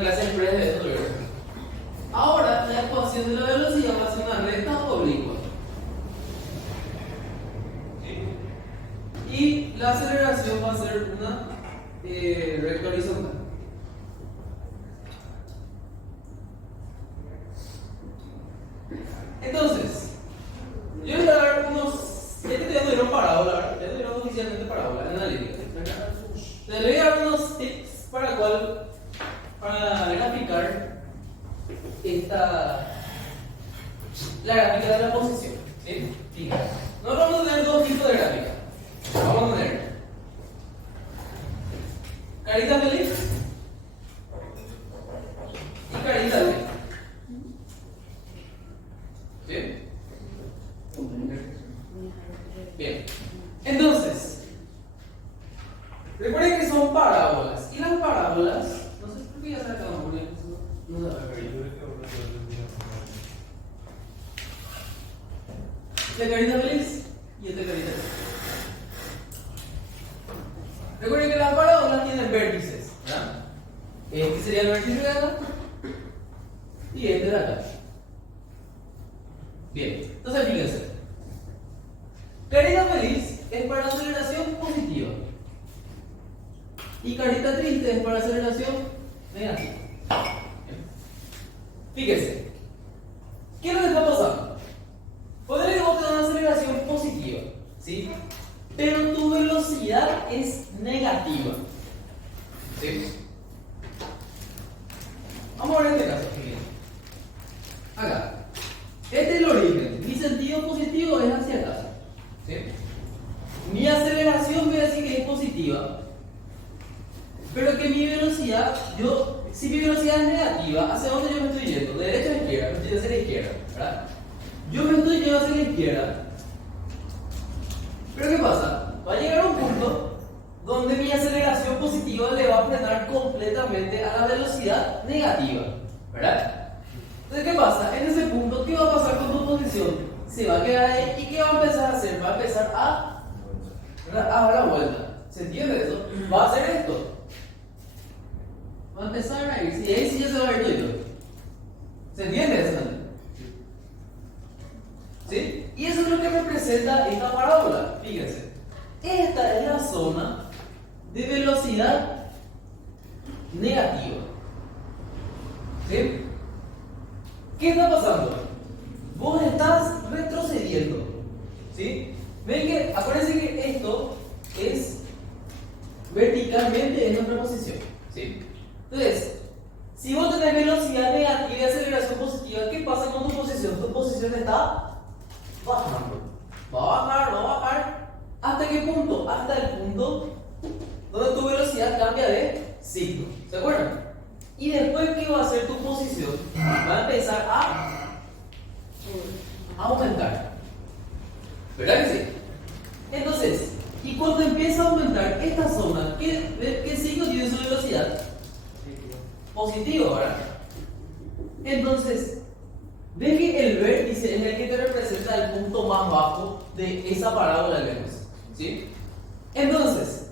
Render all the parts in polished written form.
clase de empresa de esto. Ahora la ecuación de la velocidad va a ser una recta oblicua. Y la aceleración va a ser una recta horizontal. Entonces, yo les voy a dar unos. Ya que te dieron parábola, ¿verdad? Ya te dieron oficialmente parábola en analítica. Les voy a dar unos tips para graficar la gráfica de la posición. ¿Sí? Fíjate. Nosotros vamos a tener dos tipos de gráfica. Vamos a tener carita feliz y carita feliz. ¿Bien? Bien. Entonces, recuerden que son parábolas. Y las parábolas, no sé por qué ya sacamos una. No sabe, esta carita feliz y esta carita feliz. Recuerden que las parábolas tienen vértices, ¿verdad? Este sería el vértice de acá y este de acá. Bien, entonces fíjense. Carita feliz es para aceleración positiva y carita triste es para aceleración negativa. Fíjense, ¿qué es lo que está pasando? Podría que vos tengas una aceleración positiva, ¿sí? Pero tu velocidad es negativa, ¿sí? Vamos a ver este caso, fíjense. Acá, este es el origen. Mi sentido positivo es hacia acá, ¿sí? Mi aceleración voy a decir que es positiva, pero que mi velocidad, si mi velocidad es negativa, ¿hacia dónde yo me estoy yendo? ¿De derecha a izquierda? Me estoy yendo hacia la izquierda, ¿verdad? Yo me estoy yendo hacia la izquierda, pero ¿qué pasa? Va a llegar a un punto donde mi aceleración positiva le va a frenar completamente a la velocidad negativa, ¿verdad? Entonces, ¿qué pasa? En ese punto, ¿qué va a pasar con tu posición? Se va a quedar ahí y ¿qué va a empezar a hacer? Va a empezar a dar la vuelta. ¿Se entiende eso? Va a hacer esto. Va a empezar a ir. Y ahí sí ya se va a ir yendo. ¿Se entiende eso? ¿Sí? Y eso es lo que representa esta parábola. Fíjense. Esta es la zona de velocidad negativa. ¿Sí? ¿Qué está pasando? Vos estás retrocediendo. ¿Sí? Ven que, acuérdense que esto es verticalmente en nuestra posición. ¿Sí? Entonces, si vos tenés velocidad negativa y aceleración positiva, ¿qué pasa con tu posición? Tu posición está bajando. Va a bajar. ¿Hasta qué punto? Hasta el punto donde tu velocidad cambia de signo. ¿Se acuerdan? Y después, ¿qué va a hacer tu posición? Va a empezar a aumentar. ¿Verdad que sí? Entonces, y cuando empieza a aumentar esta zona, ¿qué signo tiene su velocidad? Positivo, ¿verdad? Entonces, ves que el vértice es el que te representa el punto más bajo de esa parábola de luz, ¿sí? Entonces,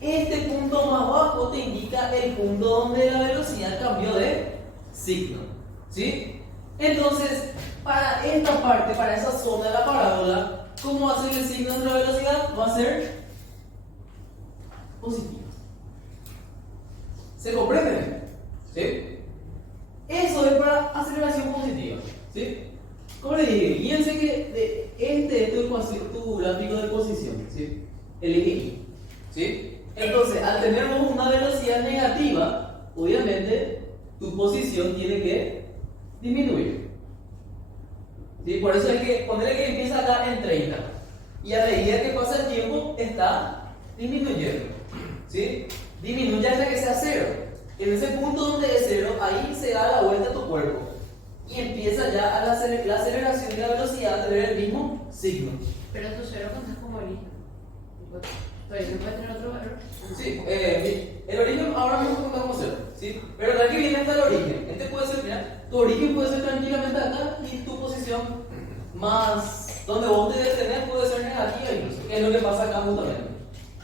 este punto más bajo te indica el punto donde la velocidad cambió de signo, ¿sí? Entonces, para esta parte, para esa zona de la parábola, ¿cómo va a ser el signo de la velocidad? Va a ser positivo. ¿Se comprende? ¿Sí? Eso es para aceleración positiva, ¿sí? Como le dije, fíjense que este es tu gráfico de posición, ¿sí? El eje Y, ¿sí? Entonces, al tener una velocidad negativa, obviamente tu posición tiene que disminuir, ¿sí? Por eso hay que ponerle que empieza acá en 30 y a medida que pasa el tiempo está disminuyendo, ¿sí? Disminuye hasta que sea cero. En ese punto donde es cero, ahí se da la vuelta a tu cuerpo y empieza ya la aceleración y la velocidad a tener el mismo signo. Pero tu cero contás como origen. Todavía se puede tener otro valor. Sí, el origen ahora mismo contamos cero, ¿sí? Pero tal que viene hasta el origen. Este puede ser, mira, tu origen puede ser tranquilamente acá y tu posición más donde vos te detenés puede ser negativa incluso, que es lo que pasa acá justamente.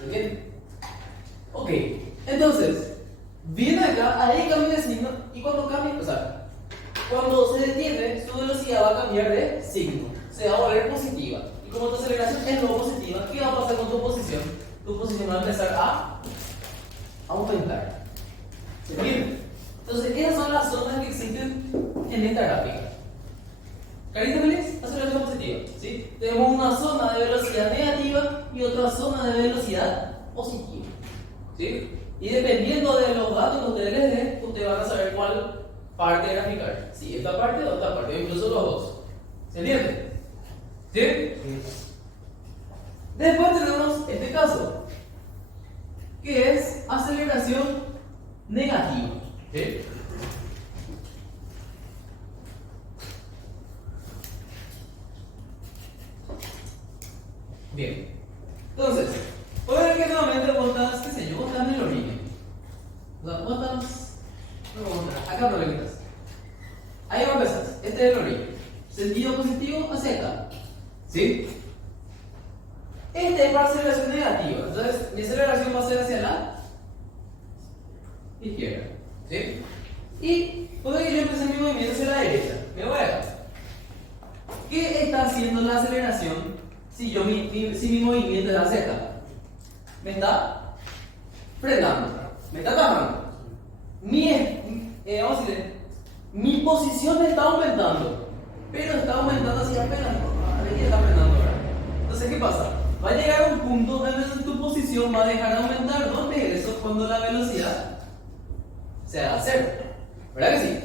¿Entiendes? Ok, entonces, viene acá, ahí cambia de signo es lo positiva, ¿qué va a pasar con tu posición? Tu posición va a empezar a aumentar. ¿Se entiende? Entonces, esas son las zonas que existen en esta gráfica. ¿Carita feliz? Aceleración positiva. ¿Sí? Tenemos una zona de velocidad negativa y otra zona de velocidad positiva. ¿Sí? Y dependiendo de los datos que ustedes les den, ustedes van a saber cuál parte graficar. Si esta parte o esta parte, o incluso los dos. ¿Se entiende? ¿Sí? Después tenemos este caso, que es aceleración negativa. ¿Sí? Bien. Entonces, puede ver que nuevamente vos estás, qué sé yo, vos estás en el origen. O sea, vos estás. No, vamos a mostrar. Acá problemitas. Ahí va a empezar. Este es el origen. Sentido positivo hacia acá. ¿Sí? Este es para aceleración negativa. Entonces, mi aceleración va a ser hacia la izquierda. ¿Sí? Y puede que yo empecé mi movimiento hacia la derecha. Me voy acá. ¿Qué está haciendo la aceleración si mi movimiento es hacia acá? Me está frenando. Me está tapando. Vamos a decir, mi posición está aumentando. Pero está aumentando hacia apenas. Aquí está frenando ahora. Entonces, ¿qué pasa? Va a llegar a un punto donde tu posición va a dejar de aumentar. ¿Dónde es eso? Cuando la velocidad se haga cero. ¿Verdad que sí?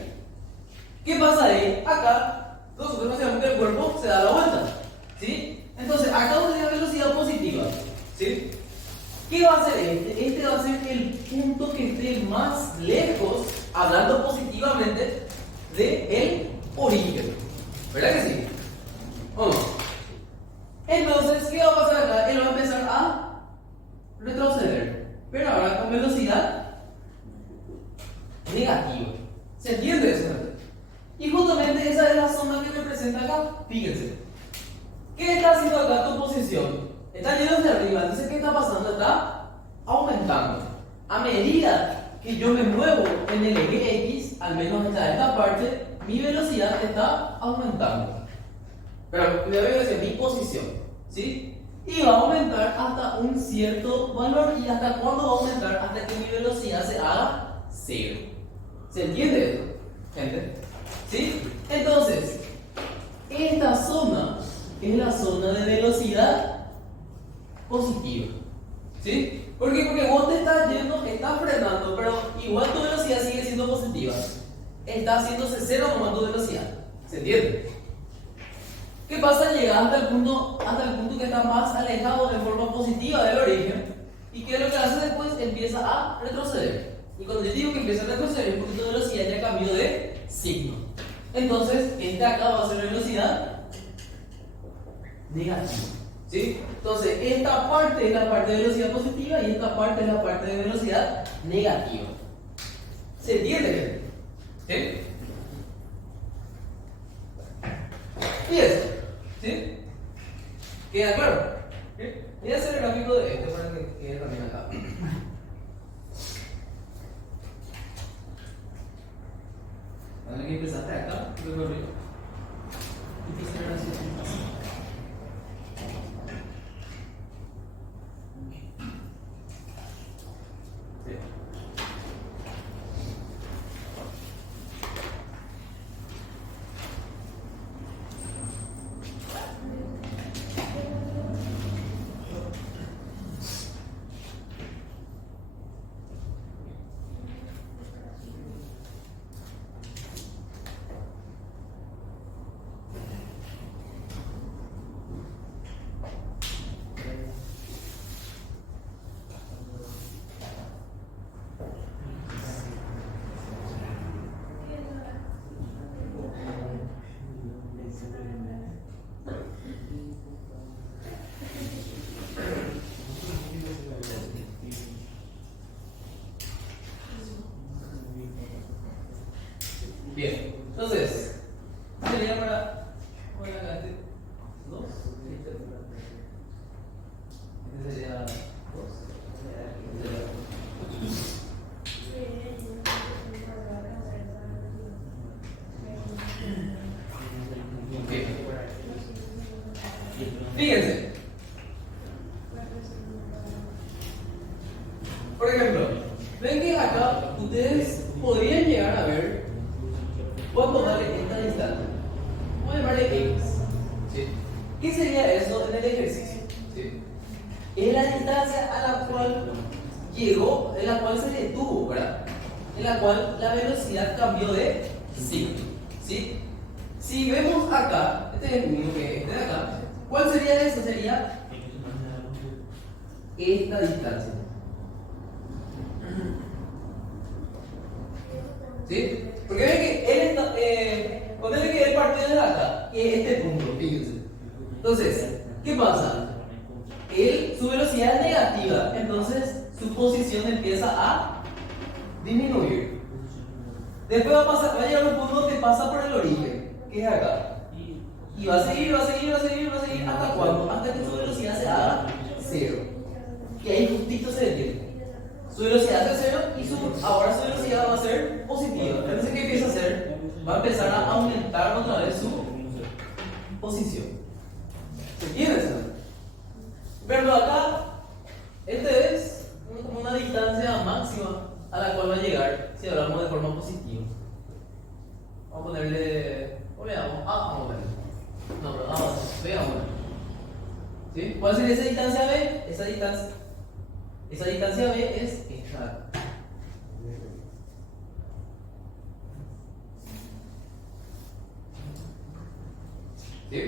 ¿Qué pasa ahí? Acá, nosotros consideramos que el cuerpo se da la vuelta. ¿Sí? Entonces, acá donde hay velocidad positiva. ¿Sí? ¿Qué va a hacer este? Este va a ser el punto que esté más lejos, hablando positivamente, del origen. ¿Verdad que sí? ¿O no? Entonces, ¿qué va a pasar acá? Él va a empezar a retroceder, pero ahora con velocidad negativa. ¿Se entiende eso? Y justamente esa es la zona que representa acá. Fíjense. ¿Qué está haciendo acá tu posición? Está yendo hacia arriba. Entonces, ¿qué está pasando? Está aumentando. A medida que yo me muevo en el eje X, al menos hasta esta parte, mi velocidad está aumentando. Pero me voy a decir mi posición. ¿Sí? Y va a aumentar hasta un cierto valor. ¿Y hasta cuándo va a aumentar? Hasta que mi velocidad se haga cero. ¿Se entiende esto, gente? ¿Sí? Entonces, esta zona es la zona de velocidad positiva. ¿Sí? ¿Por qué? Porque vos te estás yendo, estás frenando, pero igual tu velocidad sigue siendo positiva. Está haciéndose cero como tu velocidad. ¿Se entiende? ¿Qué pasa? Llegas hasta el punto que está más alejado de forma positiva del origen. ¿Y qué es lo que hace después? Empieza a retroceder. Y cuando yo digo que empieza a retroceder, es porque tu velocidad ya cambió de signo. Entonces, este acá va a ser velocidad negativa. ¿Sí? Entonces, esta parte es la parte de velocidad positiva y esta parte es la parte de velocidad negativa. ¿Se entiende? ¿Sí? Y eso. ¿Sí? ¿Queda claro? ¿Sí? Voy a hacer el gráfico de esto para que quede también acá. Ahora que empezaste acá, luego arriba. Empieza así. Bien, entonces, sería para acá, 2, este sería 2, fíjense, Por ejemplo, ven que acá ustedes podrían llegar a ver cuánto vale esta distancia. Vamos a llamarle X. ¿Sí? ¿Qué sería eso en el ejercicio? ¿Sí? Es la distancia a la cual llegó, en la cual se detuvo, ¿verdad? En la cual la velocidad cambió de signo. ¿Sí? Si vemos acá, este es el mismo que este de acá, ¿cuál sería eso? Sería esta distancia. ¿Sí? Porque ven que él está, ponele que él partió de acá, y es este punto, fíjense. Entonces, ¿qué pasa? Su velocidad es negativa, entonces su posición empieza a disminuir. Después va a llegar un punto que pasa por el origen, que es acá. Y va a seguir hasta cuándo? Hasta que su velocidad se haga cero. Y ahí justito se detiene. Su velocidad es cero y ahora su velocidad va a ser positiva. Entonces, ¿qué empieza a hacer? Va a empezar a aumentar otra vez su posición. ¿Se entiende eso? Pero acá, este es como una distancia máxima a la cual va a llegar si hablamos de forma positiva. Vamos a ponerle. Vamos a ponerle. No, pero veamos. ¿Sí? ¿Cuál sería esa distancia B? Esa distancia B es esta. ¿Sí?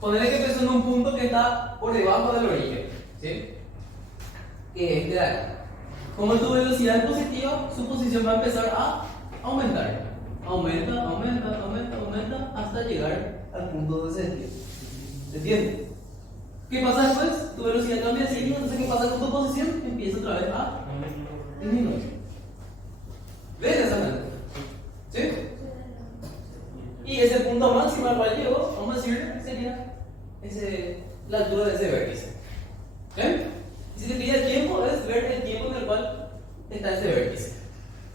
Ponerle que empezó en un punto que está por debajo del origen. ¿Sí? Que es este de acá. Como tu velocidad es positiva, su posición va a empezar a aumentar. Aumenta hasta llegar al punto donde se detiene. ¿Se entiende? ¿Qué pasa después? Tu velocidad cambia de signo, entonces ¿qué pasa con tu posición? Empieza otra vez a disminuir. ¿Ves esa manera? ¿Sí? Y ese punto máximo al cual llegó, vamos a decir, sería la altura de ese vértice. ¿Ven? Y si te pide el tiempo, es ver el tiempo en el cual está ese vértice.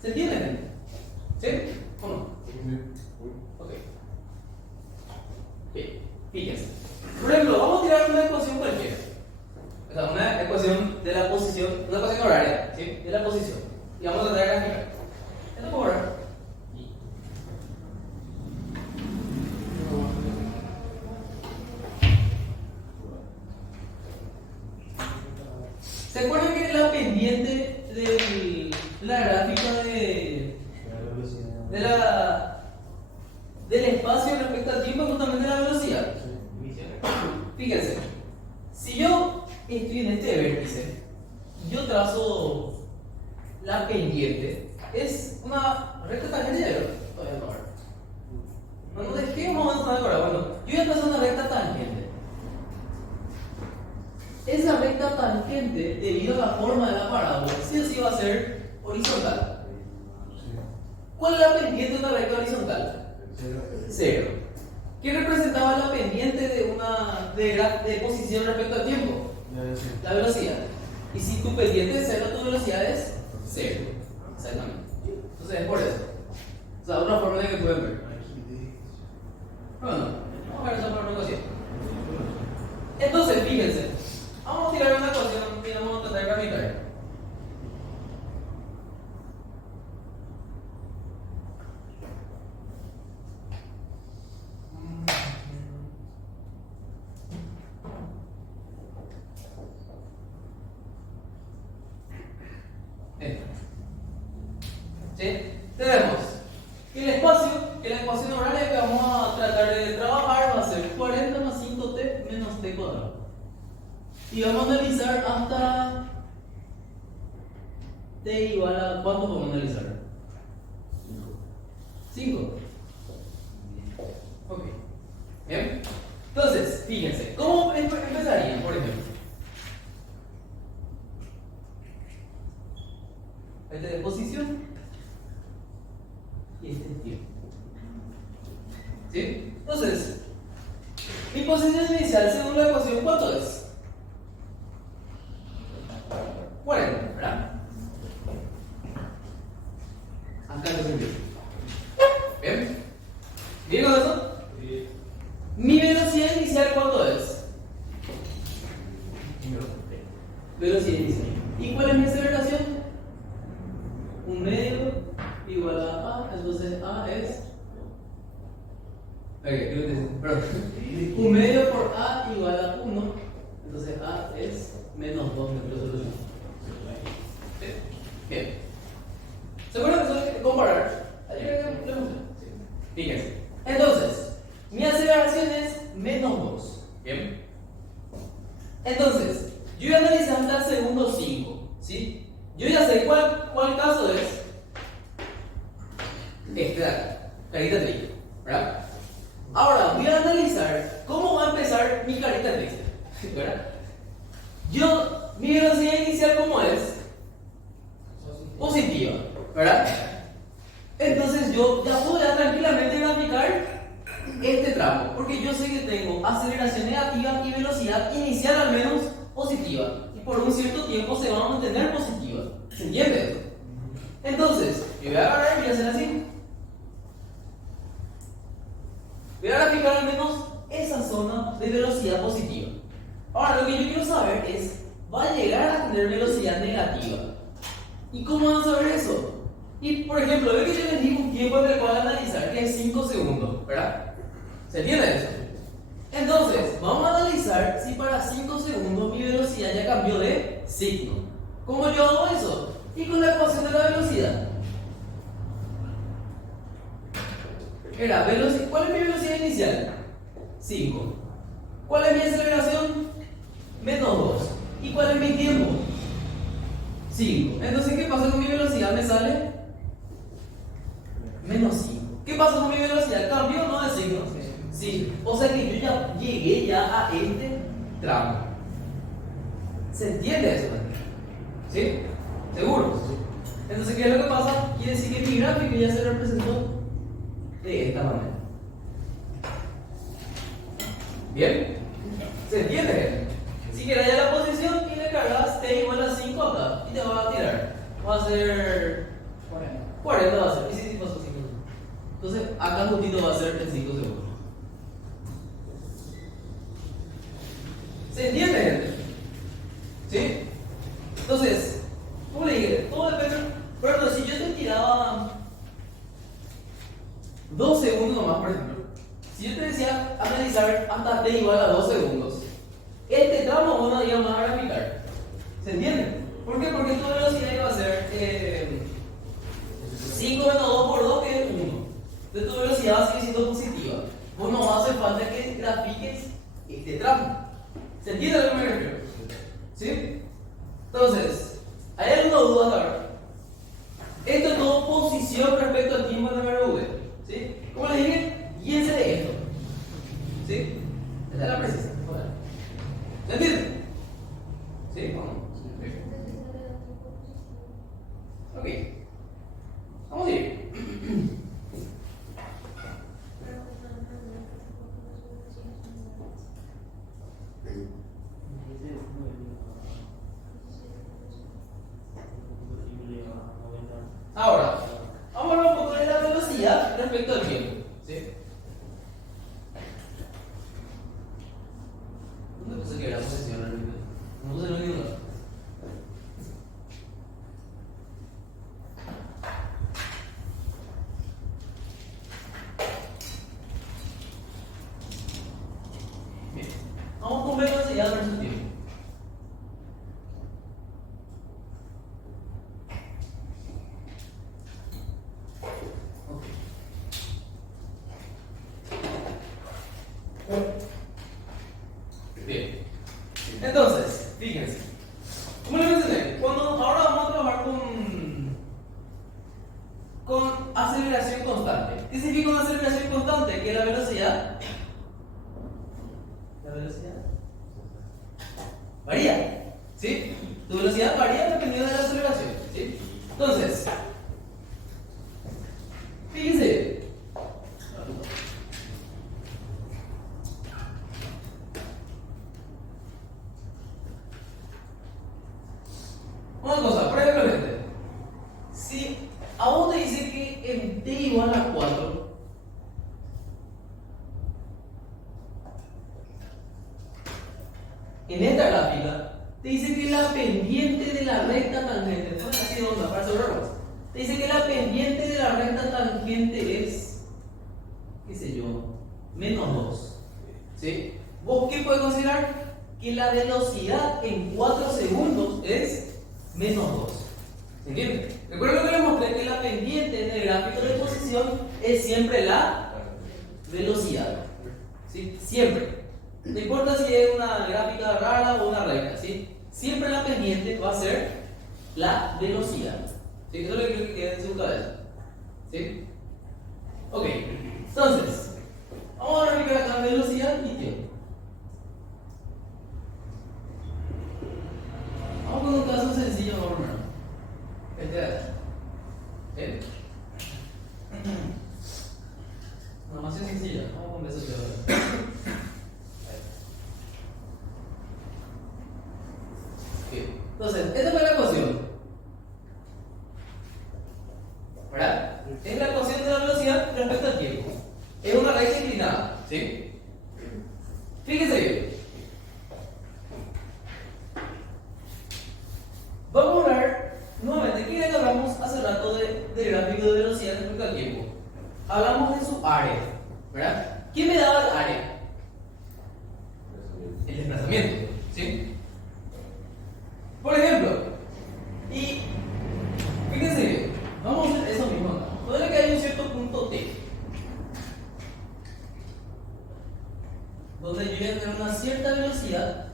¿Se entiende, gente? ¿Sí? ¿O no? Ok. Bien, fíjense. Por ejemplo, vamos a tirar una ecuación cualquiera. O sea, una ecuación de la posición, una ecuación horaria, ¿sí? De la posición. Y vamos a tratar de graficar. Esto es ahora. ¿Se acuerdan que la pendiente de la gráfica del espacio respecto al tiempo es justamente la velocidad? Fíjense, si yo estoy en este vértice y yo trazo la pendiente, es una recta tangente. Todavía no. No dejemos avanzar ahora. Bueno, yo voy a trazar una recta tangente. Esa recta tangente, debido a la forma de la parábola, sí o sí va a ser horizontal. ¿Cuál es la pendiente de una recta horizontal? Cero. ¿Qué representaba la pendiente de posición respecto al tiempo? La velocidad. Y si tu pendiente es cero, tu velocidad es cero. Exactamente. Entonces es por eso. O sea, otra forma de que pueden ver. Bueno, vamos a ver eso por una ocasión. Entonces, fíjense. Vamos a tirar una ecuación y vamos a tratar de graficar. ¿Sí? Tenemos que el espacio, que la ecuación horaria que vamos a tratar de trabajar va a ser 40 más 5t menos t cuadrado. Y vamos a analizar hasta t igual a ¿cuánto podemos analizar? 5. Ok. Bien. Entonces, fíjense, ¿cómo empezarían, por ejemplo? Este de posición y este de tiempo. ¿Sí? Entonces, mi posición inicial según la ecuación, ¿cuánto es? 40, ¿verdad? Acá lo sentido. ¿Bien? ¿Bien con eso? Sí. Mi velocidad inicial, ¿cuánto es? Velocidad inicial. ¿Y cuál es mi aceleración? Un medio igual a A, entonces A es. Ok, creo que sí, perdón. Un medio por A igual a 1, entonces A es menos 2 metros de solución. Bien. ¿Se acuerdan que eso hay que comparar? Ayer le mostré. Fíjense. Entonces, mi aceleración es menos 2. Bien. Entonces, yo voy a analizar hasta el segundo 5. ¿Sí? Yo ya sé cuál caso es. Este de acá. Carita triste. ¿Verdad? Ahora, voy a analizar cómo va a empezar mi carita triste. ¿Verdad? Mi velocidad inicial, ¿cómo es? Positiva. ¿Verdad? Entonces yo ya podría tranquilamente graficar este tramo, porque yo sé que tengo aceleración negativa y velocidad inicial al menos positiva, y por un cierto tiempo se va a mantener positiva. ¿Se entiende eso? Entonces, yo voy a agarrar y voy a hacer así. Voy a graficar al menos esa zona de velocidad positiva. Ahora, lo que yo quiero saber es, ¿va a llegar a tener velocidad negativa? ¿Y cómo van a saber eso? Y por ejemplo, ve que yo les digo un tiempo entre el cual analizar, que es 5 segundos, ¿verdad? ¿Se entiende eso? Entonces, vamos a analizar si para 5 segundos mi velocidad ya cambió de signo. ¿Cómo yo hago eso? Y con la ecuación de la velocidad. ¿Cuál es mi velocidad inicial? 5. ¿Cuál es mi aceleración? Menos 2. ¿Y cuál es mi tiempo? 5. Entonces, ¿qué pasa con mi velocidad? Me sale menos 5. ¿Qué pasa con mi velocidad? ¿Cambio o no de signo? Sí. O sea que yo ya llegué a este tramo. ¿Se entiende eso? ¿Sí? ¿Seguro? Entonces, ¿qué es lo que pasa? Quiere decir que mi gráfico ya se representó de esta manera. ¿Bien? ¿Se entiende? Si quieres ya la posición y le cargas t igual a 5 acá y te va a tirar. Va a ser 40 va a ser. ¿Y si pasó 5 segundos? Entonces acá justito va a ser en 5 segundos. ¿Se entiende, gente? ¿Sí? Entonces, ¿cómo le dije? Todo depende. Por ejemplo, si yo te tiraba 2 segundos nomás, por ejemplo. Si yo te decía analizar hasta t igual a 2 segundos, este tramo vos no íbamos a graficar. ¿Se entiende? ¿Por qué? Porque tu velocidad iba a ser 5 menos 2 por 2, que es 1. Entonces tu velocidad va a seguir siendo positiva. Vos no va a hacer falta que grafiques este tramo. ¿Se entiende a lo que me refiero? ¿Sí? Entonces, ¿hay alguna duda hasta ahora? Esto es todo posición respecto al tiempo de MRV. ¿Sí? Como les dije, guíense de esto. ¿Sí? Esta es la precisa. ¿Se entiende? ¿Sí? ¿O no? Ok. Vamos a ir. Ahora, vamos a hablar un poco de la velocidad respecto al tiempo. ¿Sí? ¿Dónde puse que era posesión realmente? No puse en ningún lado. Bien. Vamos con velocidad versus tiempo. Bien. Entonces, fíjense. Como les mencioné, ahora vamos a trabajar con aceleración constante. ¿Qué significa una aceleración constante? Que la velocidad varía. ¿Sí? Tu velocidad varía dependiendo de la aceleración. ¿Sí? Entonces, fíjense. Una cosa, por ejemplo, gente, si a vos te dice que en t igual a 4, en esta gráfica, te dice que la pendiente de la recta tangente, ¿no? Así de onda, para asegurarnos. Te dice que la pendiente de la recta tangente es, qué sé yo, -2. ¿Sí? ¿Vos qué puedes considerar? Que la velocidad en 4 segundos es -2. ¿Se entiende? Recuerden que les mostré que la pendiente en el gráfico de posición es siempre la velocidad. ¿Sí? Siempre. No importa si es una gráfica rara o una recta, ¿sí? Siempre la pendiente va a ser la velocidad. ¿Sí? Eso es lo que queda en su cabeza. ¿Sí? Ok. Entonces, vamos a graficar acá velocidad y tiempo. Vamos con un caso sencillo, más o menos. Este de acá. ¿Sí? Una más sencilla. Vamos con eso de ahora. Entonces, esta fue la ecuación, ¿verdad? Es la ecuación de la velocidad respecto al tiempo. Es una recta inclinada, ¿sí? Fíjense bien. Vamos a hablar nuevamente. ¿Qué era que hablamos hace rato del gráfico de velocidad respecto al tiempo? Hablamos de su área, ¿verdad? ¿Qué me daba el área? El desplazamiento, ¿sí? Por ejemplo, y fíjense bien, vamos a hacer eso mismo acá. Puede que haya un cierto punto T, donde yo voy a tener una cierta velocidad,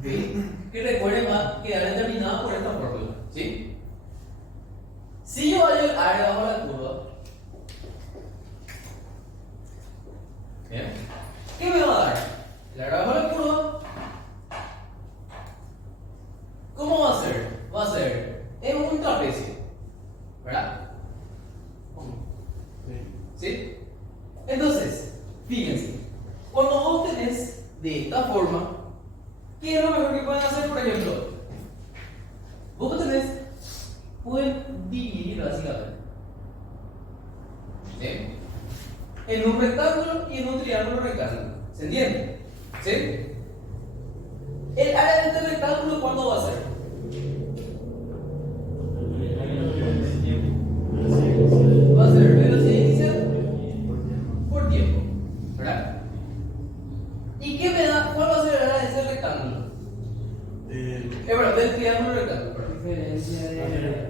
¿sí? Que recuerden va a quedar determinada por esta fórmula, ¿sí? Si yo hallo el área bajo la curva, ¿bien? ¿Qué me va a dar? El área bajo la curva. ¿Cómo va a ser? Va a ser en un trapecio, ¿verdad? ¿Sí? Entonces, fíjense, cuando vos tenés de esta forma, ¿qué es lo mejor que pueden hacer? Por ejemplo, vos pueden dividir básicamente, ¿sí? En un rectángulo y en un triángulo rectángulo. ¿Se entiende? ¿Sí? El área de este rectángulo, ¿cuándo va a ser? Va a ser velocidad inicial por tiempo, ¿verdad? ¿Y qué me da? ¿Cuál va a ser el área de ese rectángulo? Del triángulo rectángulo, perdón. Diferencia de velocidad.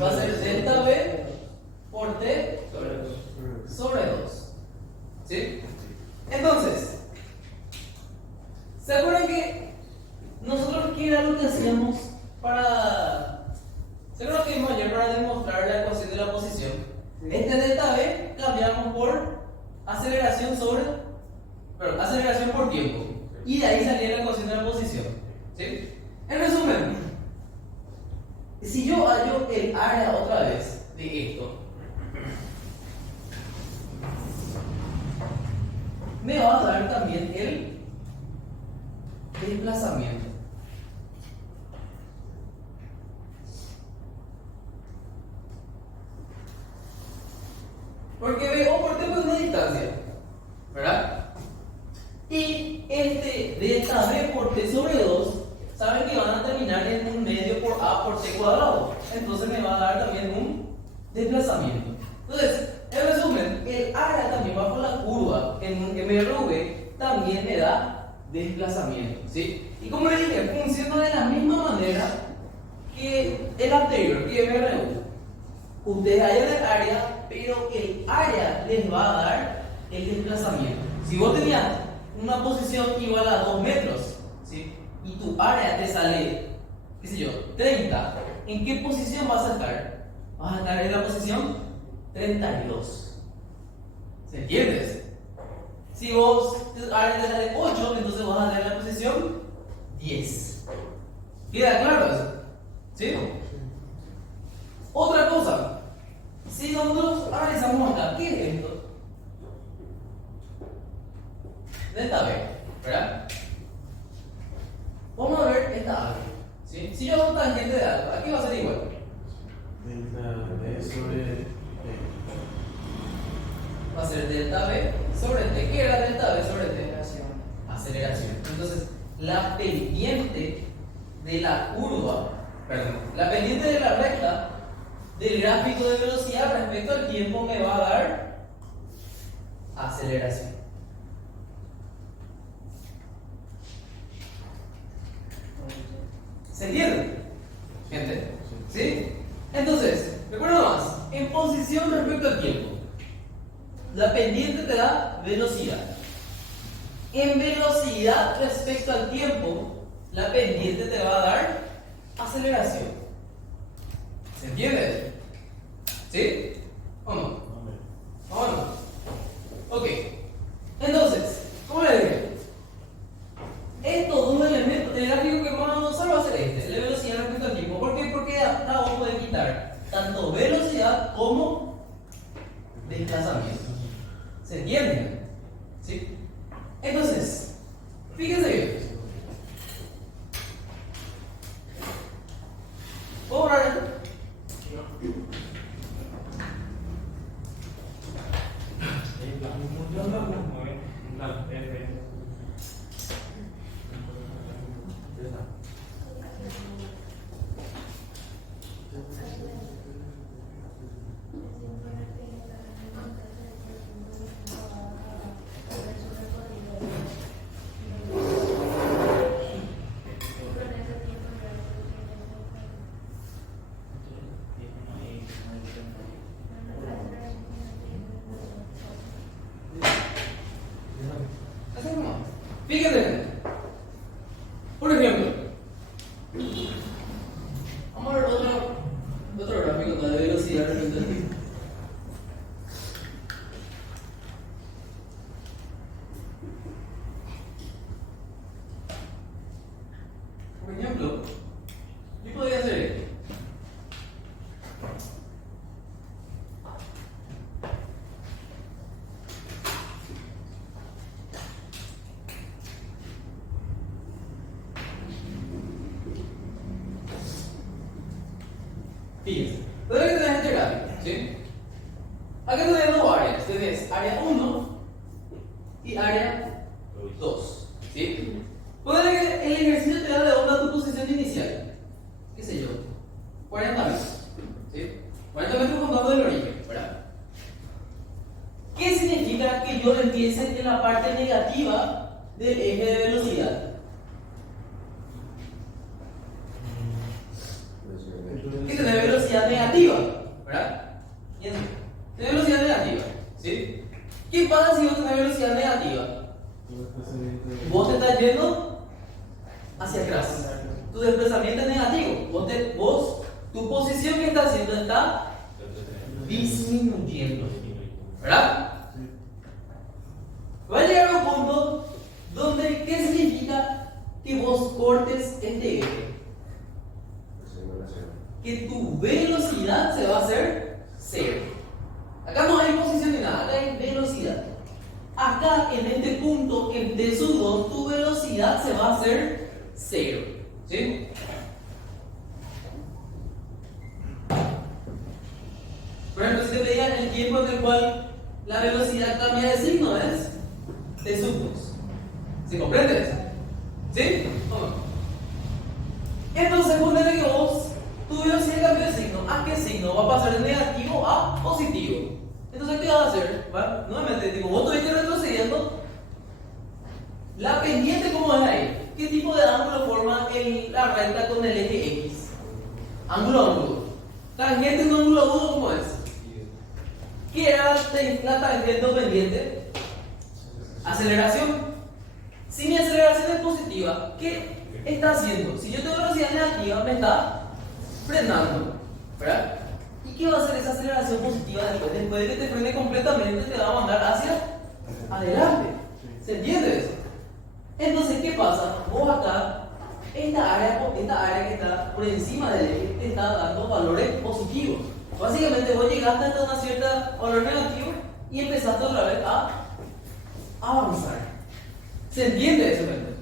Va a ser delta V por T sobre 2. ¿Sí? Entonces, ¿se acuerdan que nosotros qué era lo que hacíamos para... ¿Se acuerdan que vimos ayer para demostrar la ecuación de la posición? Este delta V cambiamos por aceleración aceleración por tiempo. Y de ahí salía la ecuación de la posición. ¿Sí? En resumen, si yo hallo el área otra vez de esto, me va a dar también el desplazamiento. Porque veo por tiempo es una distancia, ¿verdad? Y este delta V por T sobre 2, saben que van a terminar en un medio por A por T cuadrado. Entonces me va a dar también un desplazamiento. Entonces, en resumen, el área también bajo la curva en un MRV también me da desplazamiento, ¿sí? Y como les dije, funciona de la misma manera que el anterior, que MRV. Ustedes hallan el área, pero el área les va a dar el desplazamiento. Si vos tenías una posición igual a 2 metros, ¿sí? Y tu área te sale, qué sé yo, 30, ¿en qué posición vas a estar? Vas a estar en la posición 32. ¿Se entiendes? Si vos tu área te sale 8, entonces vas a estar en la posición 10. ¿Queda claro eso? ¿Sí? Otra cosa, si nosotros analizamos acá, ¿qué es esto? Delta V, ¿verdad? Vamos a ver esta área, ¿sí? Si yo hago tangente de algo, aquí va a ser igual. Delta V sobre T. Va a ser delta V sobre T. ¿Qué era delta V sobre T? Aceleración. Aceleración. la pendiente de la curva, perdón, la pendiente de la recta del gráfico de velocidad respecto al tiempo me va a dar aceleración. ¿Se entiende, gente? ¿Sí? Entonces, recuerda más, en posición respecto al tiempo, la pendiente te da velocidad. En velocidad respecto al tiempo, la pendiente te va a dar aceleración. ¿Se entiende? ¿Sí? ¿O no? ¿O no? Ok. Entonces, ¿cómo le dije? Estos dos elementos, el gráfico que vamos a usar va a ser este, la velocidad respecto al tiempo. ¿Por qué? Porque acá vamos a poder quitar tanto velocidad como desplazamiento. ¿Se entiende? ¿Sí? Entonces, fíjense bien. ¿Puedo borrar esto? Fíjense, por ejemplo, vamos a ver otro gráfico de velocidad respecto al tiempo. Por ejemplo, yo podría hacer esto. Fíjense, ¿dónde que tenés este gráfico? ¿Sí? Acá tenés dos áreas. Tenés área 1 y área 2. ¿Sí? Puede que el ejercicio te da de onda tu posición inicial. ¿Qué sé yo? 40 metros. ¿Sí? 40 metros contando del origen, ¿verdad? ¿Qué significa que yo empiece en la parte negativa del eje de velocidad? Que tener velocidad negativa, ¿verdad? Piensa, tener velocidad negativa, ¿sí? ¿Qué pasa si vos tenés velocidad negativa? Vos te estás yendo hacia atrás. Tu desplazamiento es negativo. Tu posición que estás haciendo está disminuyendo, ¿verdad? Va a llegar a un punto donde, ¿qué significa que vos cortes este eje? Que tu velocidad se va a hacer cero. Acá no hay posición ni nada, acá hay velocidad. Acá en este punto, en T2, tu velocidad se va a hacer cero. ¿Sí? Por ejemplo, si te pedían el tiempo en el cual la velocidad cambia de signo, es T2. ¿Se comprende eso? ¿Sí? ¿O no? Entonces, ponele que vos tu velocidad cambia de signo. ¿A qué signo? Va a pasar de negativo a positivo. Entonces, ¿qué vas a hacer? ¿Va? Nuevamente, digo, vos estuviste retrocediendo. La pendiente, ¿cómo es ahí? ¿Qué tipo de ángulo forma la recta con el eje X? Ángulo agudo. Tangente en un ángulo agudo, ¿cómo es? ¿Qué era la tangente o pendiente? Aceleración. Si mi aceleración es positiva, ¿qué está haciendo? Si yo tengo velocidad negativa, me está frenando, ¿verdad? ¿Y qué va a hacer esa aceleración positiva después? Después de que te frene completamente, te va a mandar hacia adelante. ¿Se entiende eso? Entonces, ¿qué pasa? Vos acá, esta área que está por encima del eje, te está dando valores positivos. Básicamente, vos llegaste hasta una cierta valor negativo y empezaste otra vez a avanzar. ¿Se entiende eso, gente?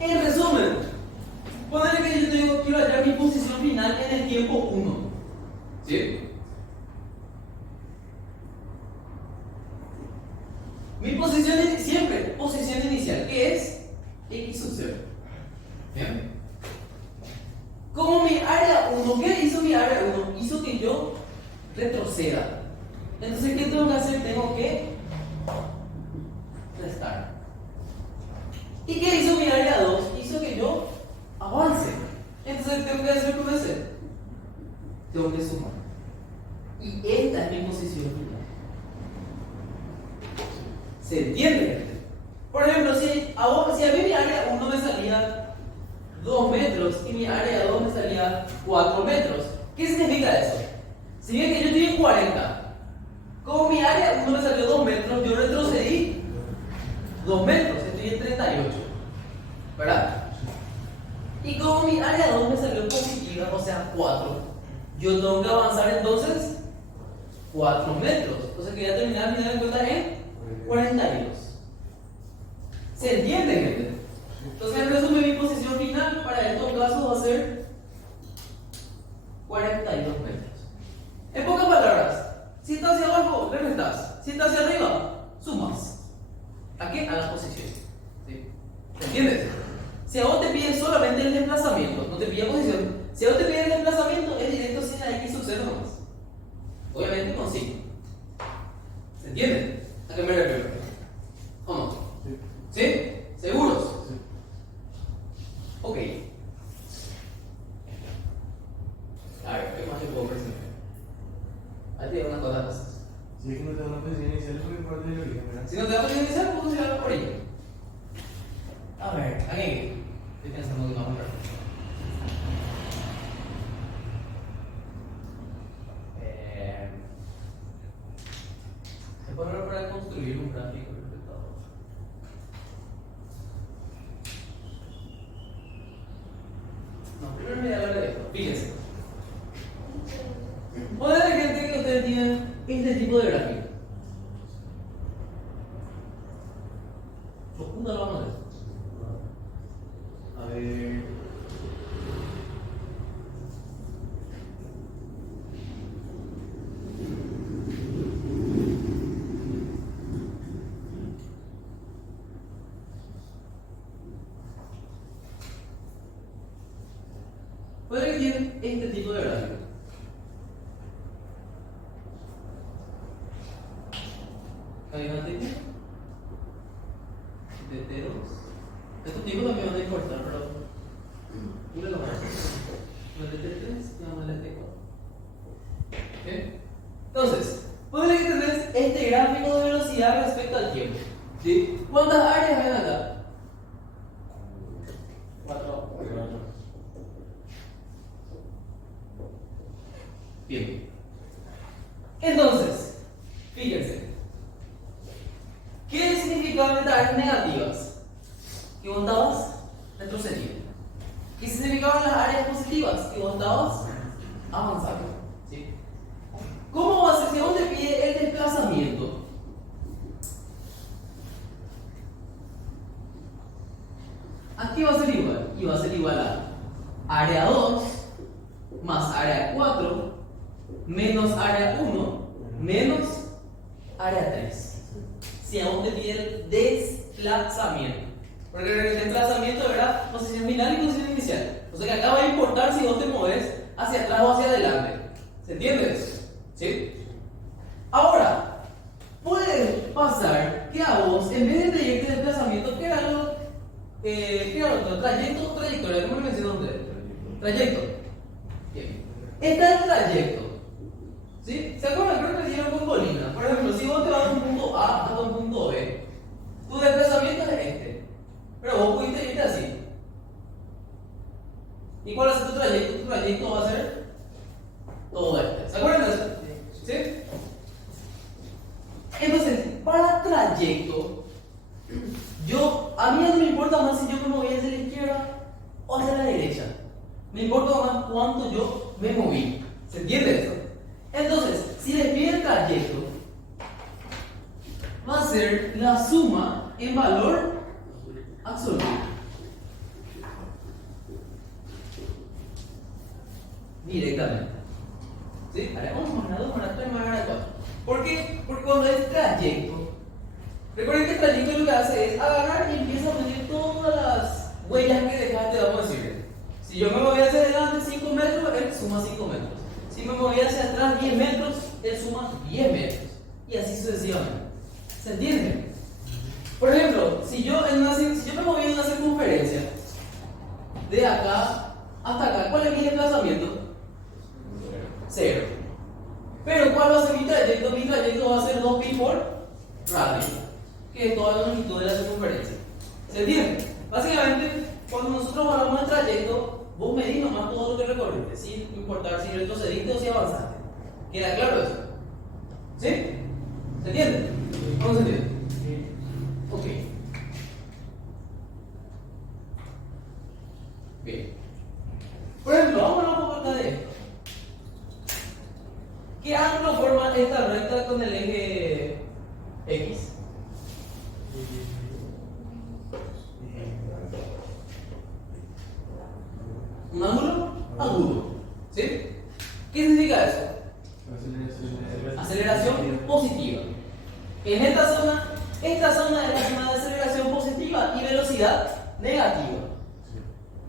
En resumen, ponele que yo tengo, quiero hallar mi posición final en el tiempo 1. ¿Sí? Mi posición siempre, posición inicial, que es X sub 0. Bien. Como mi área 1, ¿qué hizo mi área 1? Hizo que yo retroceda. Entonces, ¿qué tengo que hacer? Tengo que restar. ¿Y qué hizo mi área 2? Hizo que yo avance. Entonces, ¿tengo que hacer con ese? Tengo que sumar. Y esta es mi posición final. ¿Se entiende? Por ejemplo, si a mí mi área 1 me salía 2 metros y mi área 2 me salía 4 metros, ¿qué significa eso? Si bien que yo tenía 40, como mi área 1 me salió 2 metros, yo retrocedí 2 metros, estoy en 38, ¿verdad? Y como mi área 2 me salió positiva, o sea 4, yo tengo que avanzar entonces 4 metros. Entonces quería terminar al final de cuentas en 42. ¿Se entiende, gente? Entonces, en resumen, mi posición final para estos casos va a ser 42 metros. En pocas palabras, si estás hacia abajo, le restas. Si estás hacia arriba, sumas. ¿A qué? A la posición. ¿Sí? ¿Se entiende? Si a vos te piden solamente el desplazamiento, no te pide posición. Si a vos te piden el desplazamiento, es directo sin la X sub 0 nomás. Obviamente con signo. ¿Se entiende? ¿A qué me refiero? ¿O no? ¿Sí? ¿Seguros? Sí. Ok. A ver, ¿qué más te puedo presentar? Ahí te digo unas cuantas cosas. Si es que no te da una posición inicial, es muy parte de la vida, ¿verdad? Si no te da posición inicial, puedo llegar por ahí. A ver, aquí. Estoy pensando que vamos a ver. Se puede hablar para construir un gráfico respetado. No, primero me voy a hablar de esto. Fíjense. Puede haber gente que ustedes tienen este tipo de gráfico. ¿Cómo lo vamos a hacer? A ver. Puede que tienen este tipo de gráfico. Ahí va de T2. Estos tipos también van a importar, pero uno lo va a hacer. Uno de T3 y uno de T4. ¿Okay? Entonces, puede que tenés este gráfico de velocidad respecto al tiempo. ¿Sí? ¿Cuántas áreas ven acá? 4. Bien. Entonces, fíjense. ¿Qué significaban las áreas negativas? Que vos estabas retrocediendo. ¿Qué significaban las áreas positivas? Que vos estabas avanzando. ¿Sí? ¿Cómo va a ser si vos te pide el desplazamiento? ¿A qué va a ser igual? Y va a ser igual a área 2 más área 4 menos área 1 menos área 3. Si a vos te pide el desplazamiento. Porque el desplazamiento era posición final y posición inicial. O sea que acá va a importar si vos te mueves hacia atrás o hacia adelante. ¿Se entiende eso? ¿Sí? Ahora, puede pasar que a vos, en vez de trayecto de desplazamiento, ¿qué era otro? ¿Trayecto o trayectoria? ¿Cómo le mencionó usted? Trayecto. Bien. Está el trayecto. ¿Sí? ¿Se acuerdan? Creo que hicieron con colina. Por ejemplo, si vos te vas de un punto A hasta un punto B, tu desplazamiento es este. Pero vos pudiste irte así. ¿Y cuál es tu trayecto? Tu trayecto va a ser todo este. ¿Se acuerdan de eso? ¿Sí? Entonces, para trayecto, a mí no me importa más si yo me moví hacia la izquierda o hacia la derecha. Me importa más cuánto yo me moví. ¿Se entiende eso? Entonces, si les pide el trayecto, va a ser la suma en valor absoluto. Directamente. ¿Sí? Haremos más 2, más 3, más 4. ¿Por qué? Porque cuando es trayecto, recuerden que el trayecto lo que hace es agarrar y empieza a medir todas Si yo me moví hacia adelante 5 metros, él suma 5 metros. Si me moví hacia atrás 10 metros, él suma 10 metros. Y así sucesivamente. ¿Se entiende? Por ejemplo, si yo me moví en una circunferencia de acá hasta acá, ¿cuál es mi desplazamiento? 0. Pero ¿cuál va a ser mi trayecto? Mi trayecto va a ser 2pi por radio, que es toda la longitud de la circunferencia. ¿Se entiende? Básicamente, cuando nosotros hablamos de trayecto, vos medís nomás todo lo que recorriste, sin importar si retrocediste o si avanzaste. ¿Queda claro eso? ¿Sí? ¿Se entiende? ¿Cómo se entiende? Ok. Bien. Por ejemplo, vamos a un poco acá de esto. ¿Qué ángulo forma esta recta con el eje X? Un ángulo agudo. ¿Sí? ¿Qué significa eso? Aceleración positiva. En esta zona es la zona de aceleración positiva y velocidad negativa.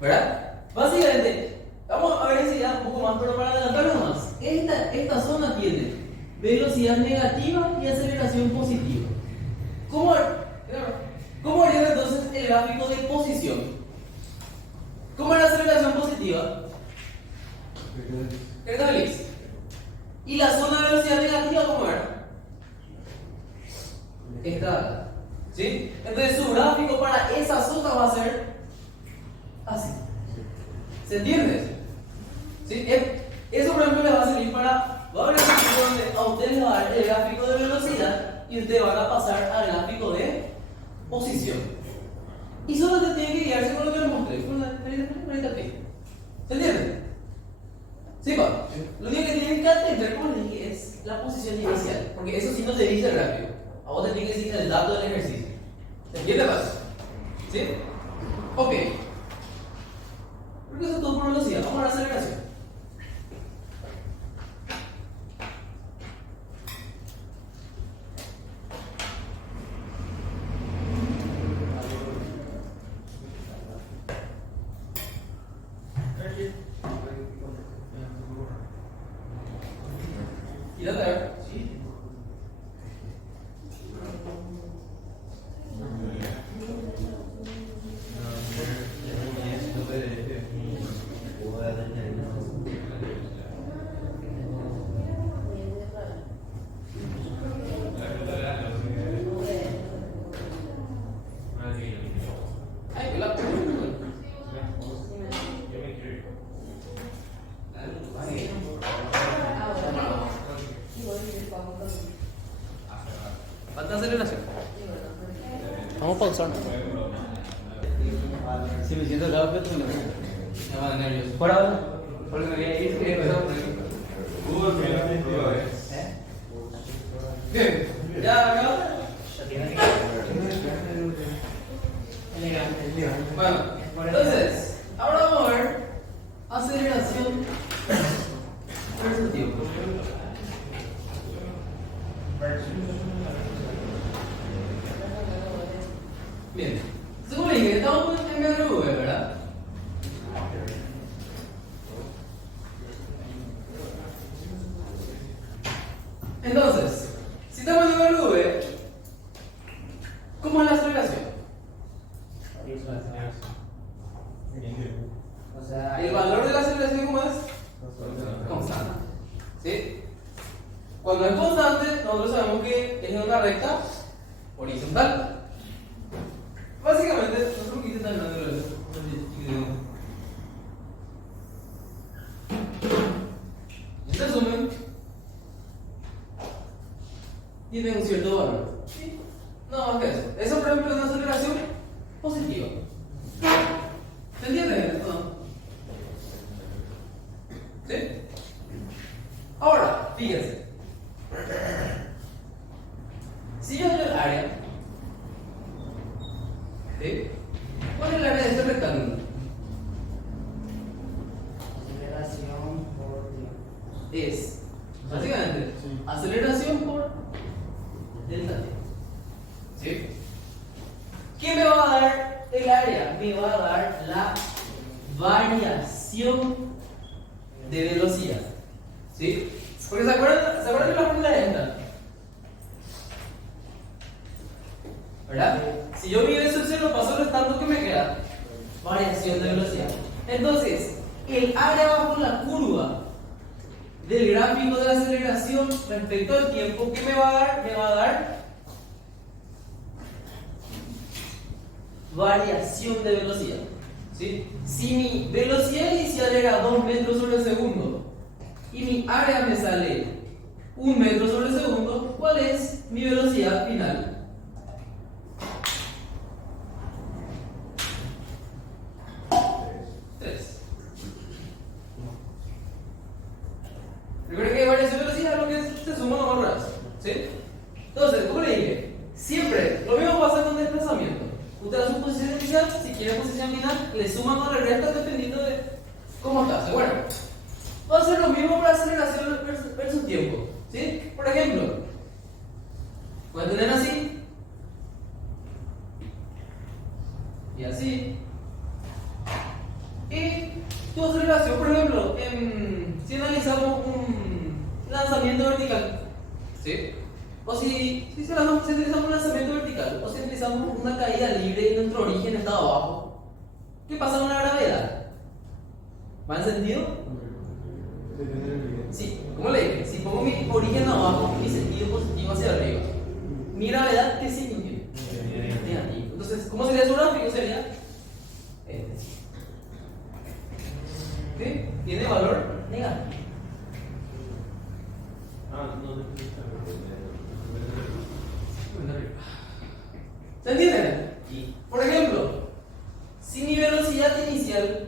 ¿Verdad? Básicamente, vamos a ver enseguida un poco más, pero para adelantarnos más, esta zona tiene velocidad negativa y aceleración positiva. ¿Cómo haría entonces el gráfico de posición? ¿Cómo es la aceleración positiva? Recta feliz. ¿Y la zona de velocidad negativa cómo era? Esta. ¿Sí? Entonces su gráfico para esa zona va a ser así. ¿Se entiende? ¿Sí? Eso por ejemplo le va a servir para... Va a haber un sitio donde a usted le va a dar el gráfico de velocidad y usted va a pasar al gráfico de posición. Y solo te tiene que guiarse con lo que le mostré. ¿Se entiende? ¿Sí, pa? Lo único que tienen que entender, como les dije, es la posición inicial. Porque eso sí no te dice el gráfico. A vos te tiene que decir el dato del ejercicio. ¿Se entiende, pa? ¿Sí? Ok. Creo que eso es todo por velocidad. Vamos a la aceleración. ¿Y la otra? Sí. Ay, la ¿Falta aceleración? Vamos a pausar. Si me siento lado, pero me va a dar nervioso. Por ahora, porque me voy a ir, que empezamos por aquí. Bien, ¿ya acabó? Bueno, entonces, ahora vamos a ver aceleración versus tiempo. Bien, según le dije, estamos en MRV, ¿verdad? Entonces, si estamos en MRV, ¿cómo es la aceleración? O sea, El valor de la aceleración, ¿cómo es? Constante. ¿Sí? Cuando es constante, nosotros sabemos que es en una recta horizontal. Básicamente, nosotros aquí están dando eso. En resumen, tiene un cierto valor. ¿Sí? No más que eso. Eso, por ejemplo, es una aceleración positiva. ¿Se entiende? ¿No? ¿Sí? Ahora, fíjense. Si yo doy el área, ¿sí? ¿Cuál es el área de este rectángulo? aceleración por tiempo. Es, básicamente, aceleración por delta t. ¿Sí? ¿Qué me va a dar el área? Me va a dar la variación variación de velocidad. ¿Sí? Porque ¿se acuerdan de la fórmula de esta? ¿Verdad? Si yo mido eso en cero, paso restando, ¿qué me queda? Variación de velocidad. Entonces, el área bajo la curva del gráfico de la aceleración respecto al tiempo, ¿qué me va a dar? Me va a dar variación de velocidad. ¿Sí? Si mi velocidad inicial era 2 metros sobre segundo y mi área me sale 1 metro sobre segundo, ¿cuál es mi velocidad final? Recuerden que variación de velocidad es lo que se suma a los brazos. ¿Sí? Entonces, como le dije, siempre lo mismo pasa con desplazamiento. Usted da su posición inicial, si quiere posición final, le suman o le restan dependiendo de cómo está. Bueno, va a ser lo mismo para aceleración versus tiempo. ¿Sí? Por ejemplo, pueden tener así y así. Y tu aceleración, por ejemplo, si analizamos un lanzamiento vertical, ¿sí? O si utilizamos un lanzamiento vertical, o si utilizamos una caída libre y nuestro origen está abajo, ¿qué pasa con la gravedad? ¿Va en sentido? Sí, como le dije, si pongo mi origen abajo, mi sentido positivo hacia arriba, mi gravedad, ¿qué signo tiene? Negativo. Entonces, ¿cómo sería su gráfico? Sería este. ¿Sí? Tiene valor negativo. ¿Se entiende? Por ejemplo, si mi velocidad inicial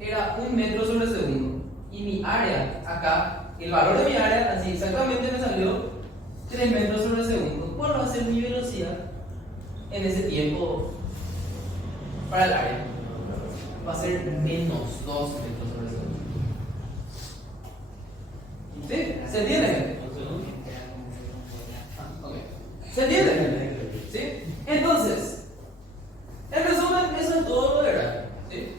era 1 metro sobre segundo y mi área acá, el valor de mi área, así exactamente me salió 3 metros sobre segundo, ¿cuál va a ser mi velocidad en ese tiempo para el área? Va a ser menos 2 metros sobre segundo. ¿Sí? ¿Se entiende, gente? Okay. ¿Se entiende, gente? ¿Sí? Entonces, en resumen, eso es todo lo de gráfico. ¿Sí?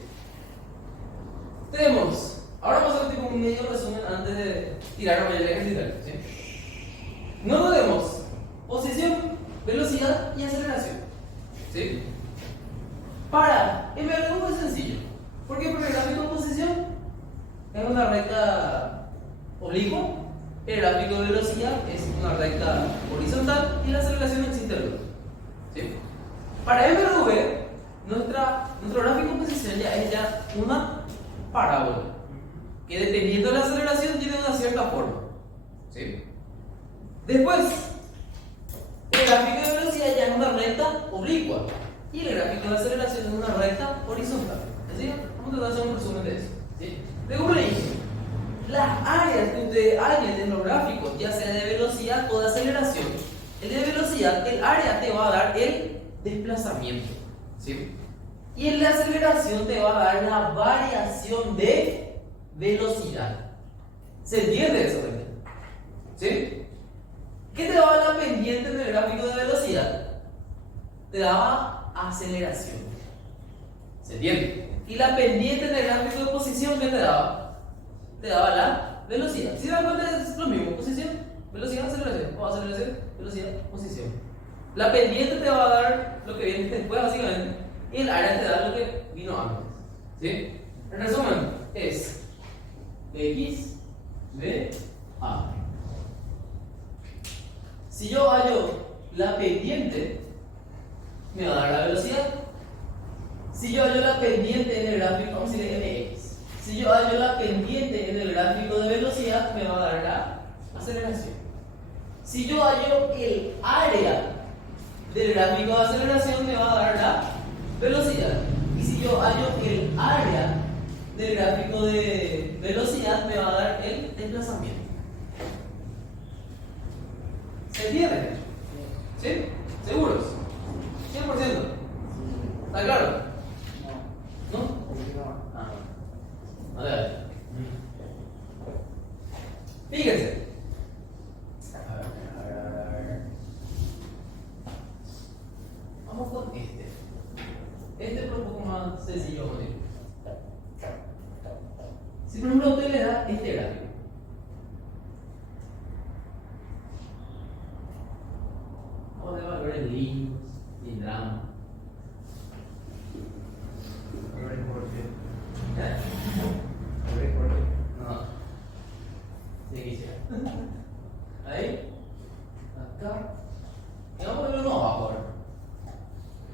Tenemos, ahora vamos a hacer tipo un medio resumen antes de tirar a mayor ejercicio. ¿Sí? No tenemos posición, velocidad y aceleración. ¿Sí? Para el gráfico es sencillo. ¿Por qué? Porque el gráfico de posición es una recta oblicua, el gráfico de velocidad es una recta horizontal y la aceleración existe el otro. ¿Sí? Para MRV, nuestro gráfico de posición ya es una parábola que dependiendo de la aceleración tiene una cierta forma. ¿Sí? Después, el gráfico de velocidad ya es una recta oblicua y el gráfico de aceleración es una recta horizontal. ¿Sí? Vamos a tratar de hacer un resumen de eso. ¿Sí? Luego le dije, las áreas que ustedes hallen en los gráficos, ya sea de velocidad o de aceleración, el de velocidad, el área te va a dar el desplazamiento. ¿Sí? Y en la aceleración te va a dar la variación de velocidad. ¿Se entiende eso? ¿Sí? ¿Qué te daba la pendiente en el gráfico de velocidad? Te daba aceleración. ¿Se entiende? Y la pendiente en el gráfico de posición, ¿qué te daba? Te daba la velocidad. Si te das cuenta, es lo mismo: posición, velocidad, aceleración, o aceleración, velocidad, posición. La pendiente te va a dar lo que viene después, básicamente, y el área te da lo que vino antes. ¿Sí? En resumen, es X, B, A. Si yo hallo la pendiente, me va a dar la velocidad. Si yo hallo la pendiente en el gráfico, vamos a decir MX. Si yo hallo la pendiente en el gráfico de velocidad, me va a dar la aceleración. Si yo hallo el área del gráfico de aceleración, me va a dar la velocidad. Y si yo hallo el área del gráfico de velocidad, me va a dar el desplazamiento. ¿Se entiende? ¿Sí? ¿Seguros? 100%. ¿Está claro? ¿No? Ah, bueno. A ver. Fíjense. A ver. Vamos con este. Este es un poco más sencillo, vamos a decir. Si por ejemplo usted le da este gráfico, vamos a ver valores lindos y drama. Valores por qué. ¿Eh? Valores por qué. No. Sí, quisiera. Ahí. Acá. Y vamos a ver uno abajo ahora.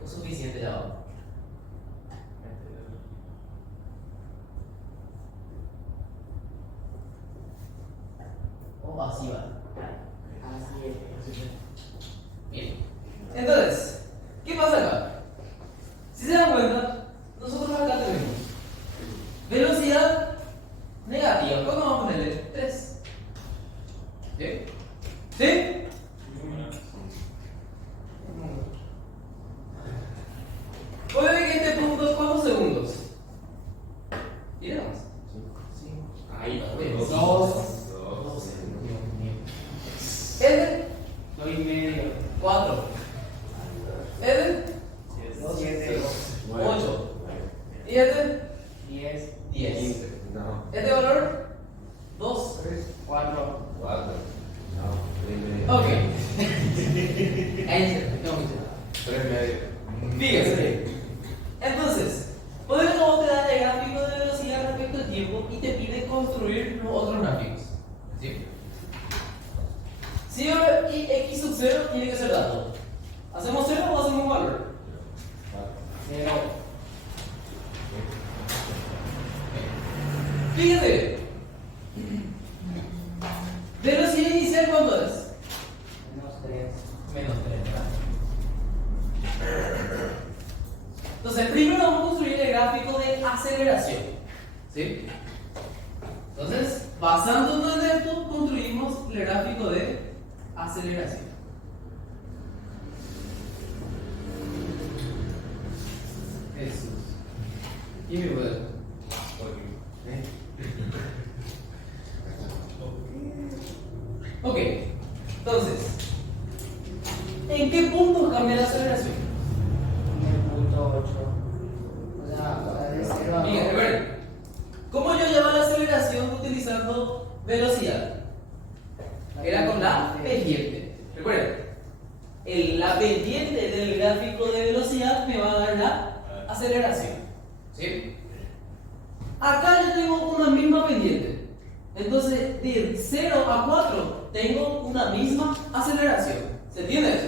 Es suficiente de abajo. O así va. Así es. Bien. Entonces, ¿qué pasa acá? Si se dan cuenta, nosotros acá tenemos velocidad negativa. ¿Cuánto vamos a ponerle? 3. ¿Sí? ¿Sí? Puede ver que este punto es ¿cuántos segundos? ¿Tiene más? Ahí va, bien. 2. Eden, 2,5. 4. Eden, 7. 8. Y Eden, 10. 10. No. Este valor, 2. 4. 4. No. Ok. Ahí se no, 3,5. fíjense. Entonces, podemos cómo te da el gráfico de velocidad respecto al tiempo y te pide construir los otros gráficos. ¿Sí? Si yo y x sub 0 tiene que ser dato. ¿Hacemos 0 o hacemos un valor? 0. Fíjate. Velocidad inicial, ¿cuánto es? Menos 3. Menos 3, ¿verdad? Entonces, primero vamos a construir el gráfico de aceleración. ¿Sí? Entonces, basándonos en esto, construimos el gráfico de aceleración. Jesús. ¿Y mi poder? Ok, entonces, ¿en qué punto cambia la aceleración? En el punto 8. O sea, de 0 a 2. Miren, recuerden, ¿cómo yo llevo la aceleración utilizando velocidad? Era con la pendiente. Recuerden, la pendiente del gráfico de velocidad me va a dar la aceleración. ¿Sí? Acá yo tengo una misma pendiente. Entonces, de 0 a 4 tengo una misma aceleración. ¿Se entiende eso?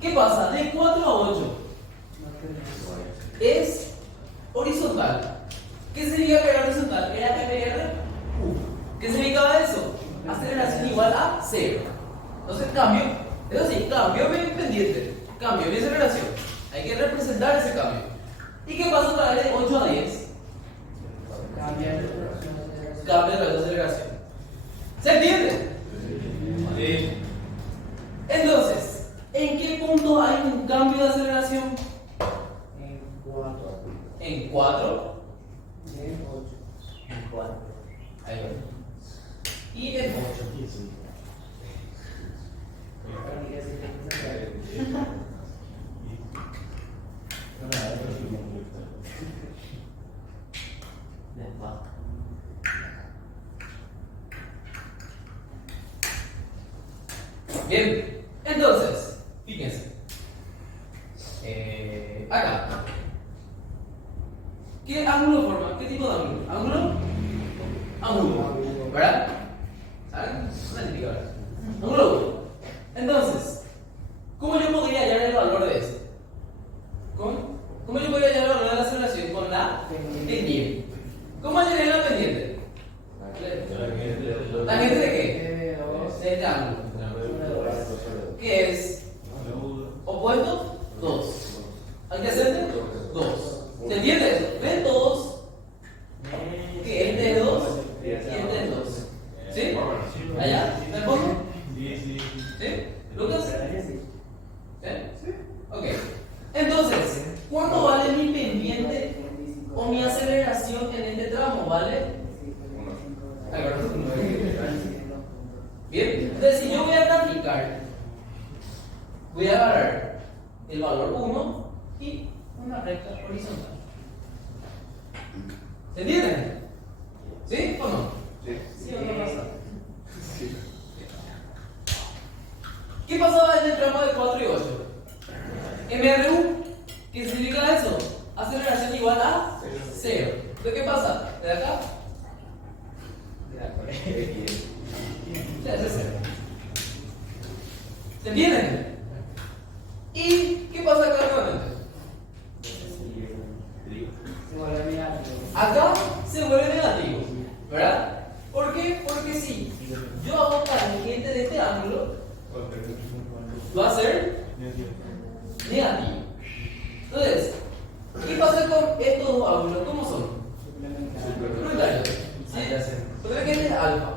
¿Qué pasa? De 4 a 8 es horizontal. ¿Qué significa que era horizontal? Era PPR. ¿Qué significaba eso? Aceleración igual a 0. Entonces cambio, eso sí, cambio mi pendiente, cambio mi aceleración. Hay que representar ese cambio. ¿Y qué pasa para ir de 8 a 10? Cambia el aceleración. Cambio de aceleración. ¿Se entiende? Sí. Entonces, ¿en qué punto hay un cambio de aceleración? En 4. En 4. En 8. En 4. Ahí va. Y en 8. Para mí, así que no se Bien, entonces, fíjense. Acá. ¿Qué ángulo forma? ¿Qué tipo de ángulo? ¿Ángulo? Ángulo. ¿Verdad? ¿Saben? Una típica, ¿verdad? Ángulo 1. Entonces, ¿cómo yo podría hallar el valor de esto? ¿Cómo yo podría hallar el valor de la aceleración? Con la pendiente. ¿Cómo hallaré la pendiente? ¿Tangente de qué? De este ángulo. ¿Qué es? ¿Opuesto? 2. ¿Adyacente? 2. ¿Se entiende eso? ¿Ven todos? Que este es 2 y este es 2. ¿Sí? ¿Allá? ¿Me pongo? ¿Sí? ¿Lucas? ¿Sí? Ok. Entonces, ¿cuánto vale mi pendiente o mi aceleración en este tramo? ¿Vale? Bien. Entonces, si yo voy a graficar, voy a agarrar el valor 1 y una recta horizontal. ¿Se entiende? ¿Sí o no? Sí. ¿Sí o no pasa? ¿Qué pasaba en el tramo de 4 y 8? MRU, ¿qué significa eso? Aceleración igual a 0. ¿De qué pasa? ¿De acá? Ya es 0. ¿Se entienden? ¿Y qué pasa acá nuevamente? Se vuelve negativo. Acá se vuelve negativo, ¿verdad? ¿Por qué? Porque si yo hago tangente de este ángulo, va a ser negativo. Entonces, ¿qué pasa con estos dos ángulos? ¿Cómo son? Complementarios. ¿Sí? Porque este es alfa.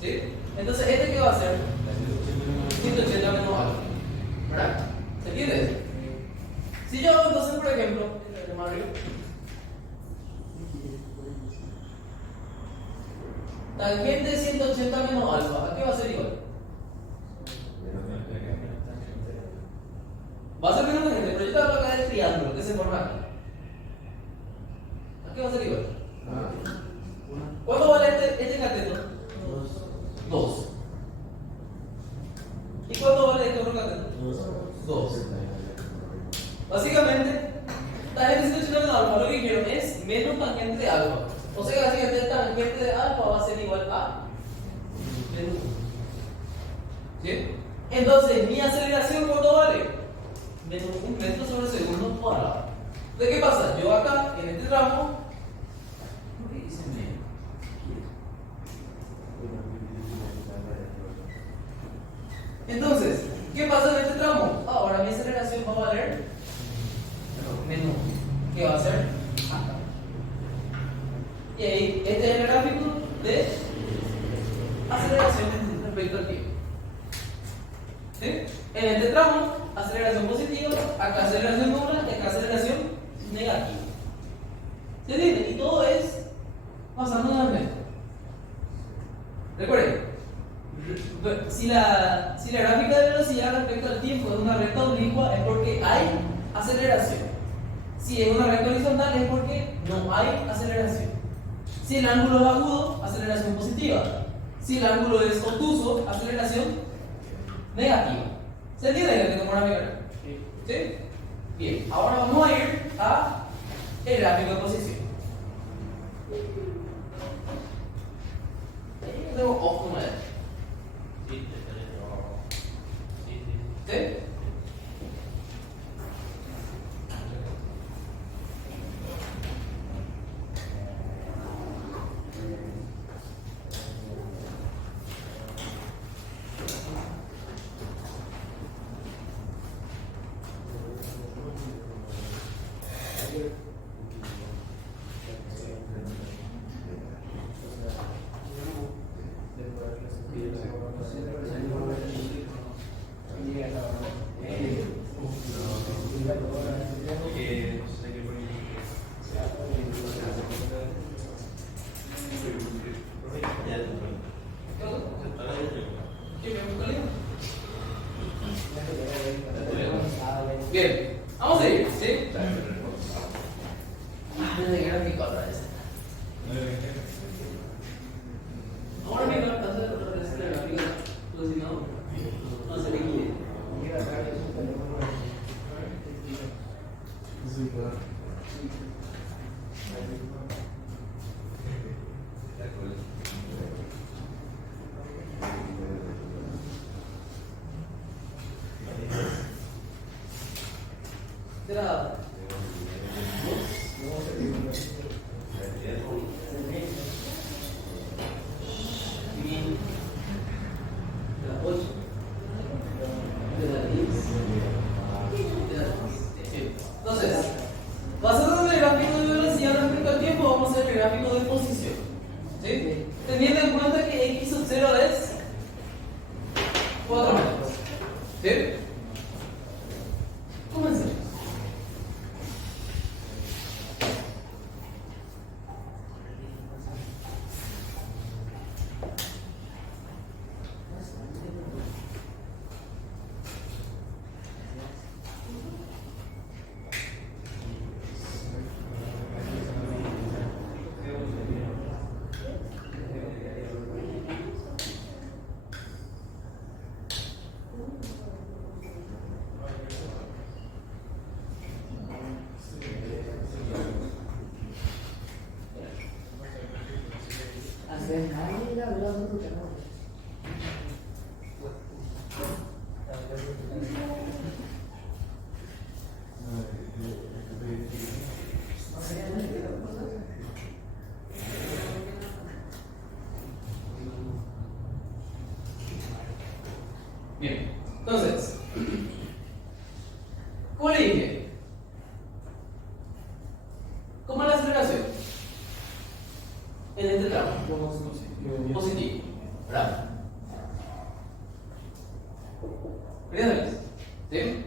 ¿Sí? Entonces, ¿este qué va a ser? 180 menos alfa. ¿Verdad? ¿Se entiende? Si yo hago entonces, por ejemplo, tangente de 180 menos alfa, ¿a qué va a ser igual? Va a ser menos tangente, pero yo te hablo acá del triángulo que se forma aquí. ¿A qué va a ser igual? ¿Cuánto vale este cateto? 2. ¿Y cuánto vale este otro cateto? 2. Básicamente, tangente de 180 menos alfa, lo que quiero es menos tangente de alfa. O sea que básicamente el tangente de alfa va a ser igual a menos 1. ¿Sí? Entonces, mi aceleración, ¿cuánto vale? Menos 1 metro sobre segundo cuadrado. ¿De qué pasa? Yo acá, en este tramo, ¿por qué hice menos? Entonces, ¿qué pasa en este tramo? Ahora mi aceleración va a valer menos 1. ¿Qué va a ser? Acá. Y ahí, este es el gráfico de aceleración respecto al tiempo. ¿Sí? En este tramo, aceleración positiva, acá aceleración nula y acá aceleración negativa. ¿Se entiende? Y todo es pasando en el medio. Recuerden, si la gráfica de velocidad respecto al tiempo es una recta oblicua, es porque hay aceleración. Si es una recta horizontal, es porque no hay aceleración. Si el ángulo es agudo, aceleración positiva. Si el ángulo es obtuso, aceleración negativa. ¿Se entiende lo que tengo una mecánica? ¿Sí? Bien, ahora vamos a ir a el gráfico de posición. Tengo ojo madera. ¿Sí? Bien, vamos a ir, ¿sí? Desde gráfico otra vez. Ahora mi gráfico hace otra vez la gráfica, pues si no, no se liquide. De la entonces, basándonos en el gráfico de velocidad respecto al tiempo, vamos a hacer el gráfico de posición. ¿Sí? Teniendo en cuenta que x sub 0 es 4 metros. ¿Sí? Comencemos. Nadie habla de tu tema. Bien, entonces, ¿cómo le dije? ¿Cómo es la aceleración? En este tramo. Positivo, ¿verdad? ¿Verdad? ¿Sí?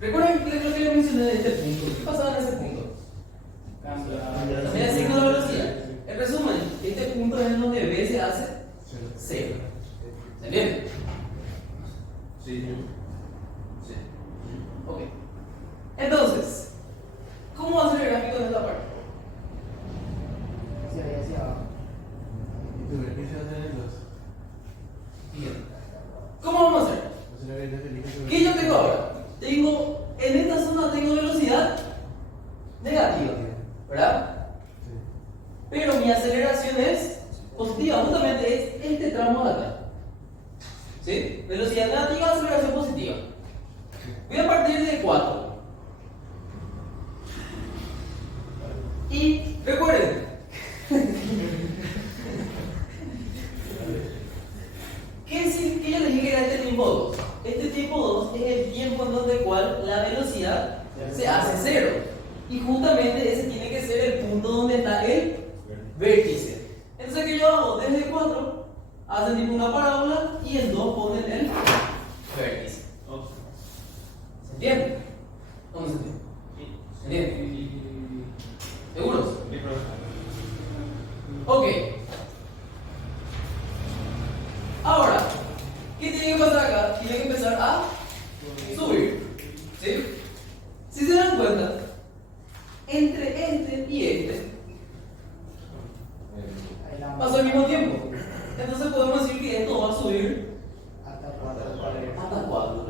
¿Recuerdan lo que le mencioné de este punto? ¿Qué pasaba en ese punto? También el signo de velocidad. En resumen, este punto es en donde B se hace cero. ¿Se entiende? Sí. Sí. Ok. Entonces, ¿cómo va a ser el gráfico de esta parte? Hacia abajo. ¿Y tu beneficio de los? Bien. ¿Cómo vamos a hacer? ¿Qué yo tengo ahora? Tengo, en esta zona tengo velocidad negativa, ¿verdad? Pero mi aceleración es positiva, justamente es este tramo de acá. ¿Sí? Velocidad negativa, aceleración positiva. Voy a partir de 4. Y recuerden, ¿qué yo les dije que era este tiempo 2? Este tiempo 2 es el tiempo en donde cual la velocidad se hace cero. Y justamente ese tiene que ser el punto donde está el vértice. Entonces, ¿qué yo hago? Desde 4 hacen tipo una parábola y en 2 ponen el vértice. ¿Se entiende? ¿Cómo se entiende? ¿Se entiende? ¿Seguros? Ok. Ahora, ¿qué tiene que pasar acá? Tiene que empezar a subir. ¿Sí? Si se dan cuenta, entre este y este pasó al mismo tiempo. Entonces podemos decir que esto va a subir Hasta 4. hasta 4.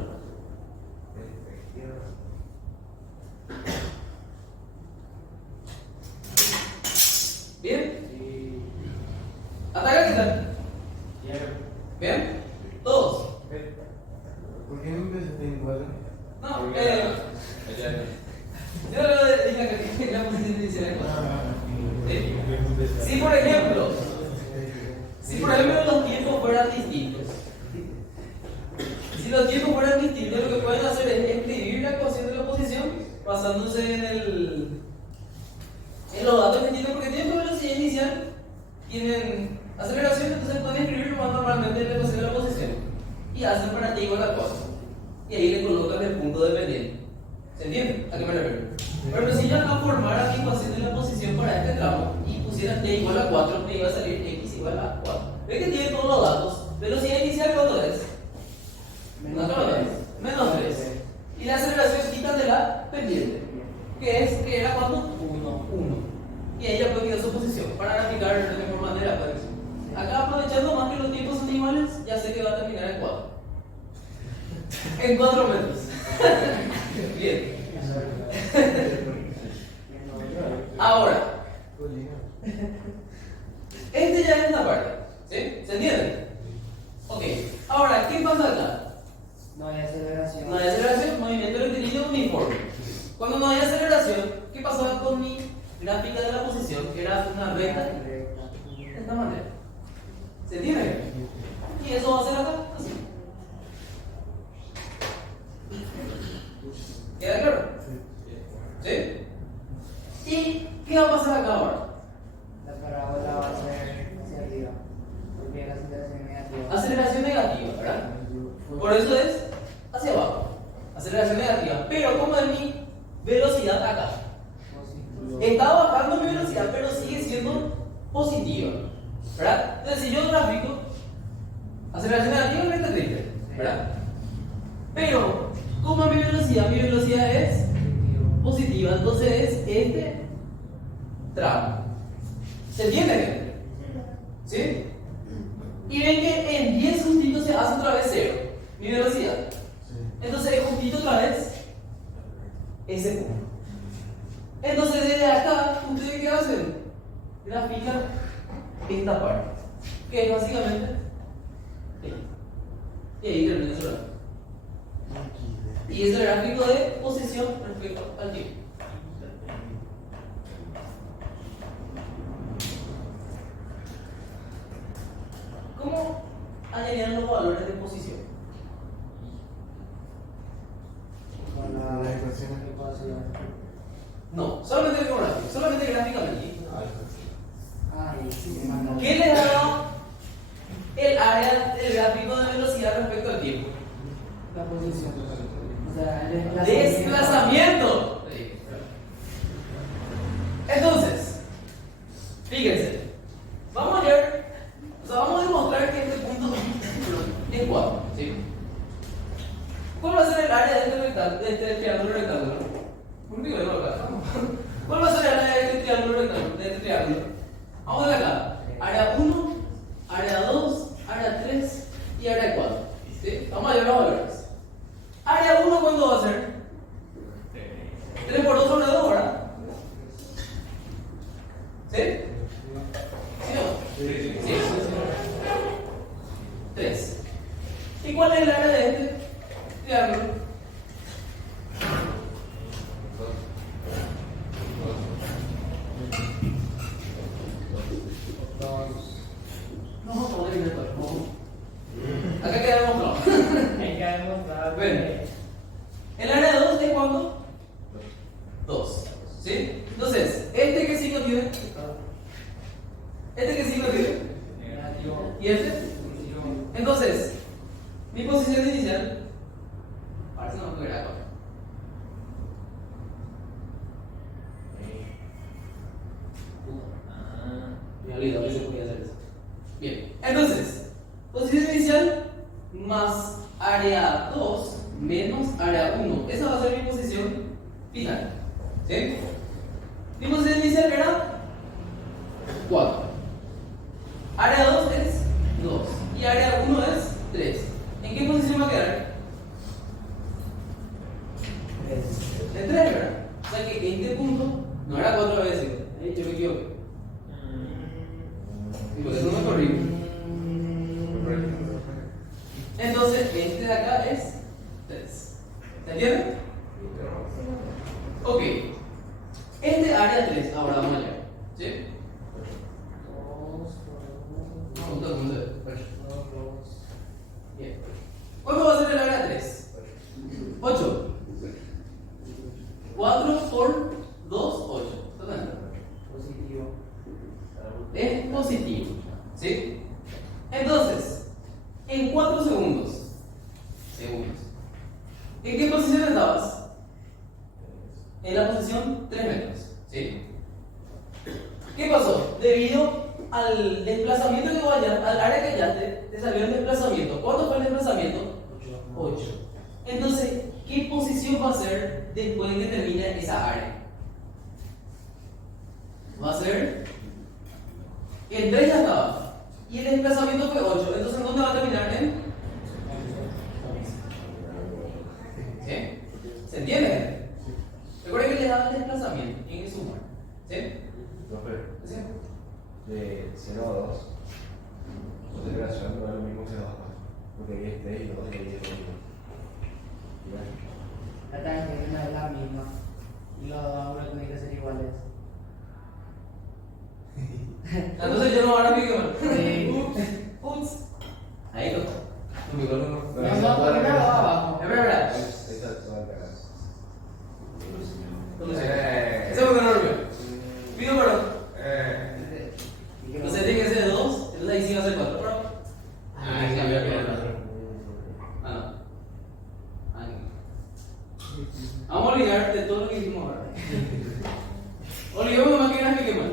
¿Bien? ¿Hasta acá qué tal? ¿Bien? ¿Todos? ¿Por qué no empezaste en 4? No, yo lo dije acá que la posición inicial es 4. Si por ejemplo los tiempos fueran distintos, si los tiempos fueran distintos, lo que pueden hacer es escribir la ecuación de la posición basándose en los datos que tienen, porque tienen velocidad inicial, tienen aceleración, entonces pueden escribir más normalmente la ecuación de la posición y hacen para t igual a 4 y ahí le colocan el punto dependiente. ¿Se entiende? ¿A qué me refiero? Pero si yo acá formara mi ecuación de la posición para este tramo y pusiera t igual a 4, me iba a salir x igual a 4. ¿Ves que tiene todos los datos? Velocidad inicial, ¿cuánto es? Menos 3. Y la aceleración quitan de la pendiente, que era cuánto? 1. Y ahí ya puede quitar su posición para graficar de mejor manera. Pues. Acá aprovechando más que los tiempos son iguales, ya sé que va a terminar en 4. En 4 metros. Bien. Ahora, este ya es una parte. ¿Sí? ¿Se entiende? Ok. Ahora, ¿qué pasa acá? No hay aceleración. No hay aceleración, movimiento rectilíneo uniforme. Cuando no hay aceleración, ¿qué pasaba con mi gráfica de la posición? Que era una recta de esta manera. ¿Se entiende? Y eso va a ser acá, así. ¿Queda claro? ¿Sí? ¿Y qué va a pasar acá ahora? La parábola va a ser hacia arriba. Porque la aceleración es negativa. Aceleración negativa, ¿verdad? Por eso es hacia abajo. Aceleración negativa. Pero como es mi velocidad acá. Está bajando mi velocidad, pero sigue siendo positiva. ¿Verdad? Entonces, si yo grafico aceleración negativa, es recta triple, ¿verdad? Pero, como mi velocidad es positiva, entonces es este tramo. ¿Se entiende? ¿Sí? Y ven que en 10 justitos se hace otra vez 0, mi velocidad. Entonces es justito otra vez ese punto. Entonces desde acá, ¿ustedes qué hacen? Grafican esta parte, que es básicamente esto. Y ahí termina su gráfico. Y es el gráfico de posición respecto al tiempo. ¿Cómo añadían los valores de posición? Con Las ecuaciones. ecuación. No, solamente el gráfico, solamente gráficamente. Ay, sí, me manda. ¿Qué le da el área del gráfico de velocidad respecto al tiempo? La posición. O sea, el Desplazamiento. Entonces, fíjense, vamos a ver, o sea, vamos a demostrar que este punto es 4, ¿sí? ¿Cuál va a ser el área de este triángulo rectángulo? Un problema acá. ¿Cuál va a ser el área de este triángulo rectángulo? De este triángulo. Vamos a ver acá. Área 1, área 2, área 3 y área 4. ¿Sí? Vamos a ver los valores. Área 1, ¿cuánto va a ser? 3 por 2 sobre 2, ¿verdad? ¿Sí? ¿Sí o no? Sí. Sí. 3. ¿Y cuál es el área de este triángulo? No, no, no. Acá queda demostrado. Hay que demostrar. Bueno. ¿El área de 2 es cuánto? 2. ¿Sí? Entonces, ¿este qué signo tiene? ¿Este qué signo tiene? Negativo. ¿Y este? Entonces, mi posición inicial. Ahora sí no me verá acá. Me olvidó que se podía hacer eso. Bien, entonces, posición inicial más área 2 menos área 1. Esa va a ser mi posición final. ¿Sí? Mi posición inicial era 4. Área 2 es 2. Y área 1 es 3. ¿En qué posición va a quedar? En 3, ¿verdad? O sea que este punto no era 4 veces. Ahí yo me equivoqué. Y por eso no me corrí. Entonces, este de acá es 3. ¿Se entiende? Ok. Este área 3, ahora vamos allá. ¿Sí? Punto, punto. Bien. ¿Cuánto va a ser el área 3? 8. 4 por 2, 8. Totalmente. Positivo. Es positivo. ¿Sí? Entonces, en 4 segundos. ¿En qué posición estabas? En la posición 3 metros. ¿Sí? ¿Qué pasó? Debido al desplazamiento que vaya, al área que hallaste, te salió el desplazamiento. ¿Cuánto fue el desplazamiento? 8. Entonces, ¿qué posición va a ser después de que termine esa área? Va a ser. El 3 ya estaba. Y el desplazamiento fue 8. Entonces, ¿dónde va a terminar? ¿Sí? ¿Se entiende? Recuerden que le daba el desplazamiento. Tienen que sumar. ¿Sí? Profe, ¿Sí? de 0 a 2, la integración no es lo mismo que 2 a 4, porque ahí es 3 y 2 y ahí es 2 y 2. La tangente no es la misma. Y los dos ángulos tienen que ser iguales. Entonces yo no ahora pico. Sí. Ups. Ahí no. No, porque no va abajo. Es verdad. Esa es toda la cara. Ese fue un error mío. Pido perdón. Y que no- Entonces tiene que ser 2. Entonces ahí sí va a ser 4. Pero. Ah, es cambiar bien. Ah, no. Ah, no. Vamos a olvidar de todo lo que hicimos ahora. Olvidemos nomás que gráfico que mal.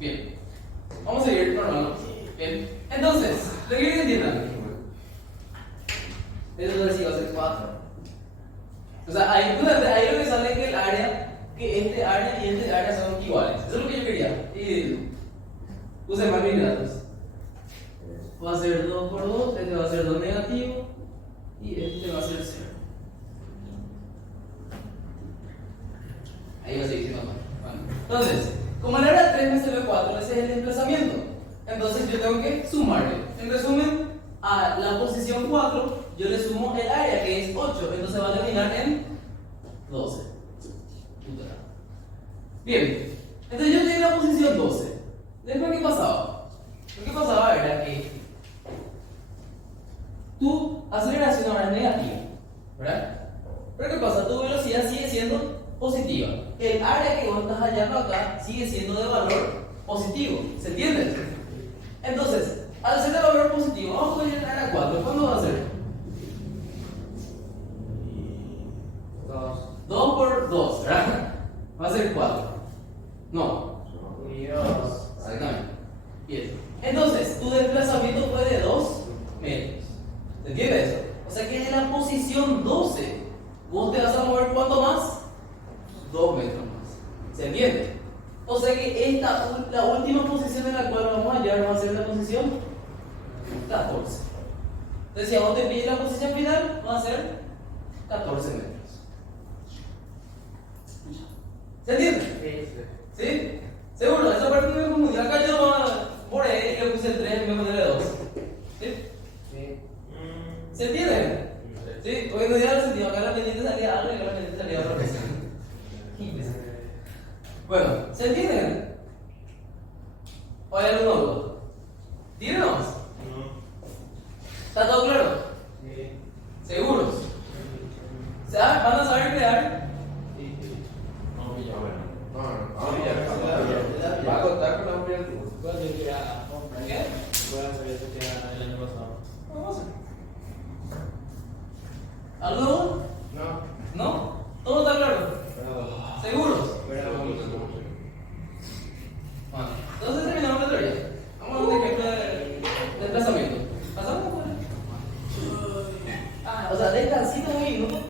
Bien. Vamos a seguir normal. Bien. Entonces, lo que quiero que entiendan. Entonces sí va a ser 4. O sea, ahí lo que sale es que el área, que este área y este área son iguales. Eso es lo que yo quería. Y puse mal mis datos. Va a ser 2 por 2, este va a ser 2 negativo y este va a ser 0. Ahí va a seguir siendo mal. Bueno, entonces, Como el área 3 me salió 4, ese es el desplazamiento. Entonces yo tengo que sumarle. En resumen, a la posición 4 yo le sumo el área que es 8, entonces va a terminar en 12. Bien, entonces yo tenía la posición 12. Después, ¿qué pasaba? Lo que pasaba era que tu aceleración ahora es negativa, ¿verdad? Pero ¿qué pasa? Tu velocidad sigue siendo positiva. El área que vos estás hallando acá sigue siendo de valor positivo. ¿Se entiende? Entonces, al ser de valor positivo, vamos a poner el área 4. ¿Cuándo va a ser? 2. 2 por 2, ¿verdad? Va a ser 4. No. Y 2. Exactamente. Bien. Entonces, tu desplazamiento fue de 2 metros. ¿Se entiende eso? O sea que de la posición 12, vos te vas a mover ¿cuánto más? 2 metros más. ¿Se entiende? O sea que la última posición en la cual vamos a hallar va a ser la posición 14. Entonces, si a vos te pide la posición final, va a ser 14 metros. ¿Se entiende? ¿Sí? ¿Seguro? Esa parte me confundí. Acá yo por ahí le puse el 3 y me puse el 2. ¿Sí? Sí. ¿Se entiende? ¿Sí? Porque no diga el sentido. Acá la pendiente salía algo y acá la pendiente salía otra cosa. Bueno, ¿se entienden? ¿O hay alguna duda? Díganos. ¿Está todo claro? Sí. ¿Seguros? ¿Van a saber crear? Va a contar con la ampliatud. ¿Cuándo llega a comprar? ¿Qué? ¿Cuándo se había quedado el año pasado? Vamos a hacer. ¿Algo? No. ¿No? ¿Todo está claro? ¿Seguros? Bueno, entonces terminamos la teoría. Vamos a un ejemplo de desplazamiento. ¿Pasamos? O sea, descansito un minuto.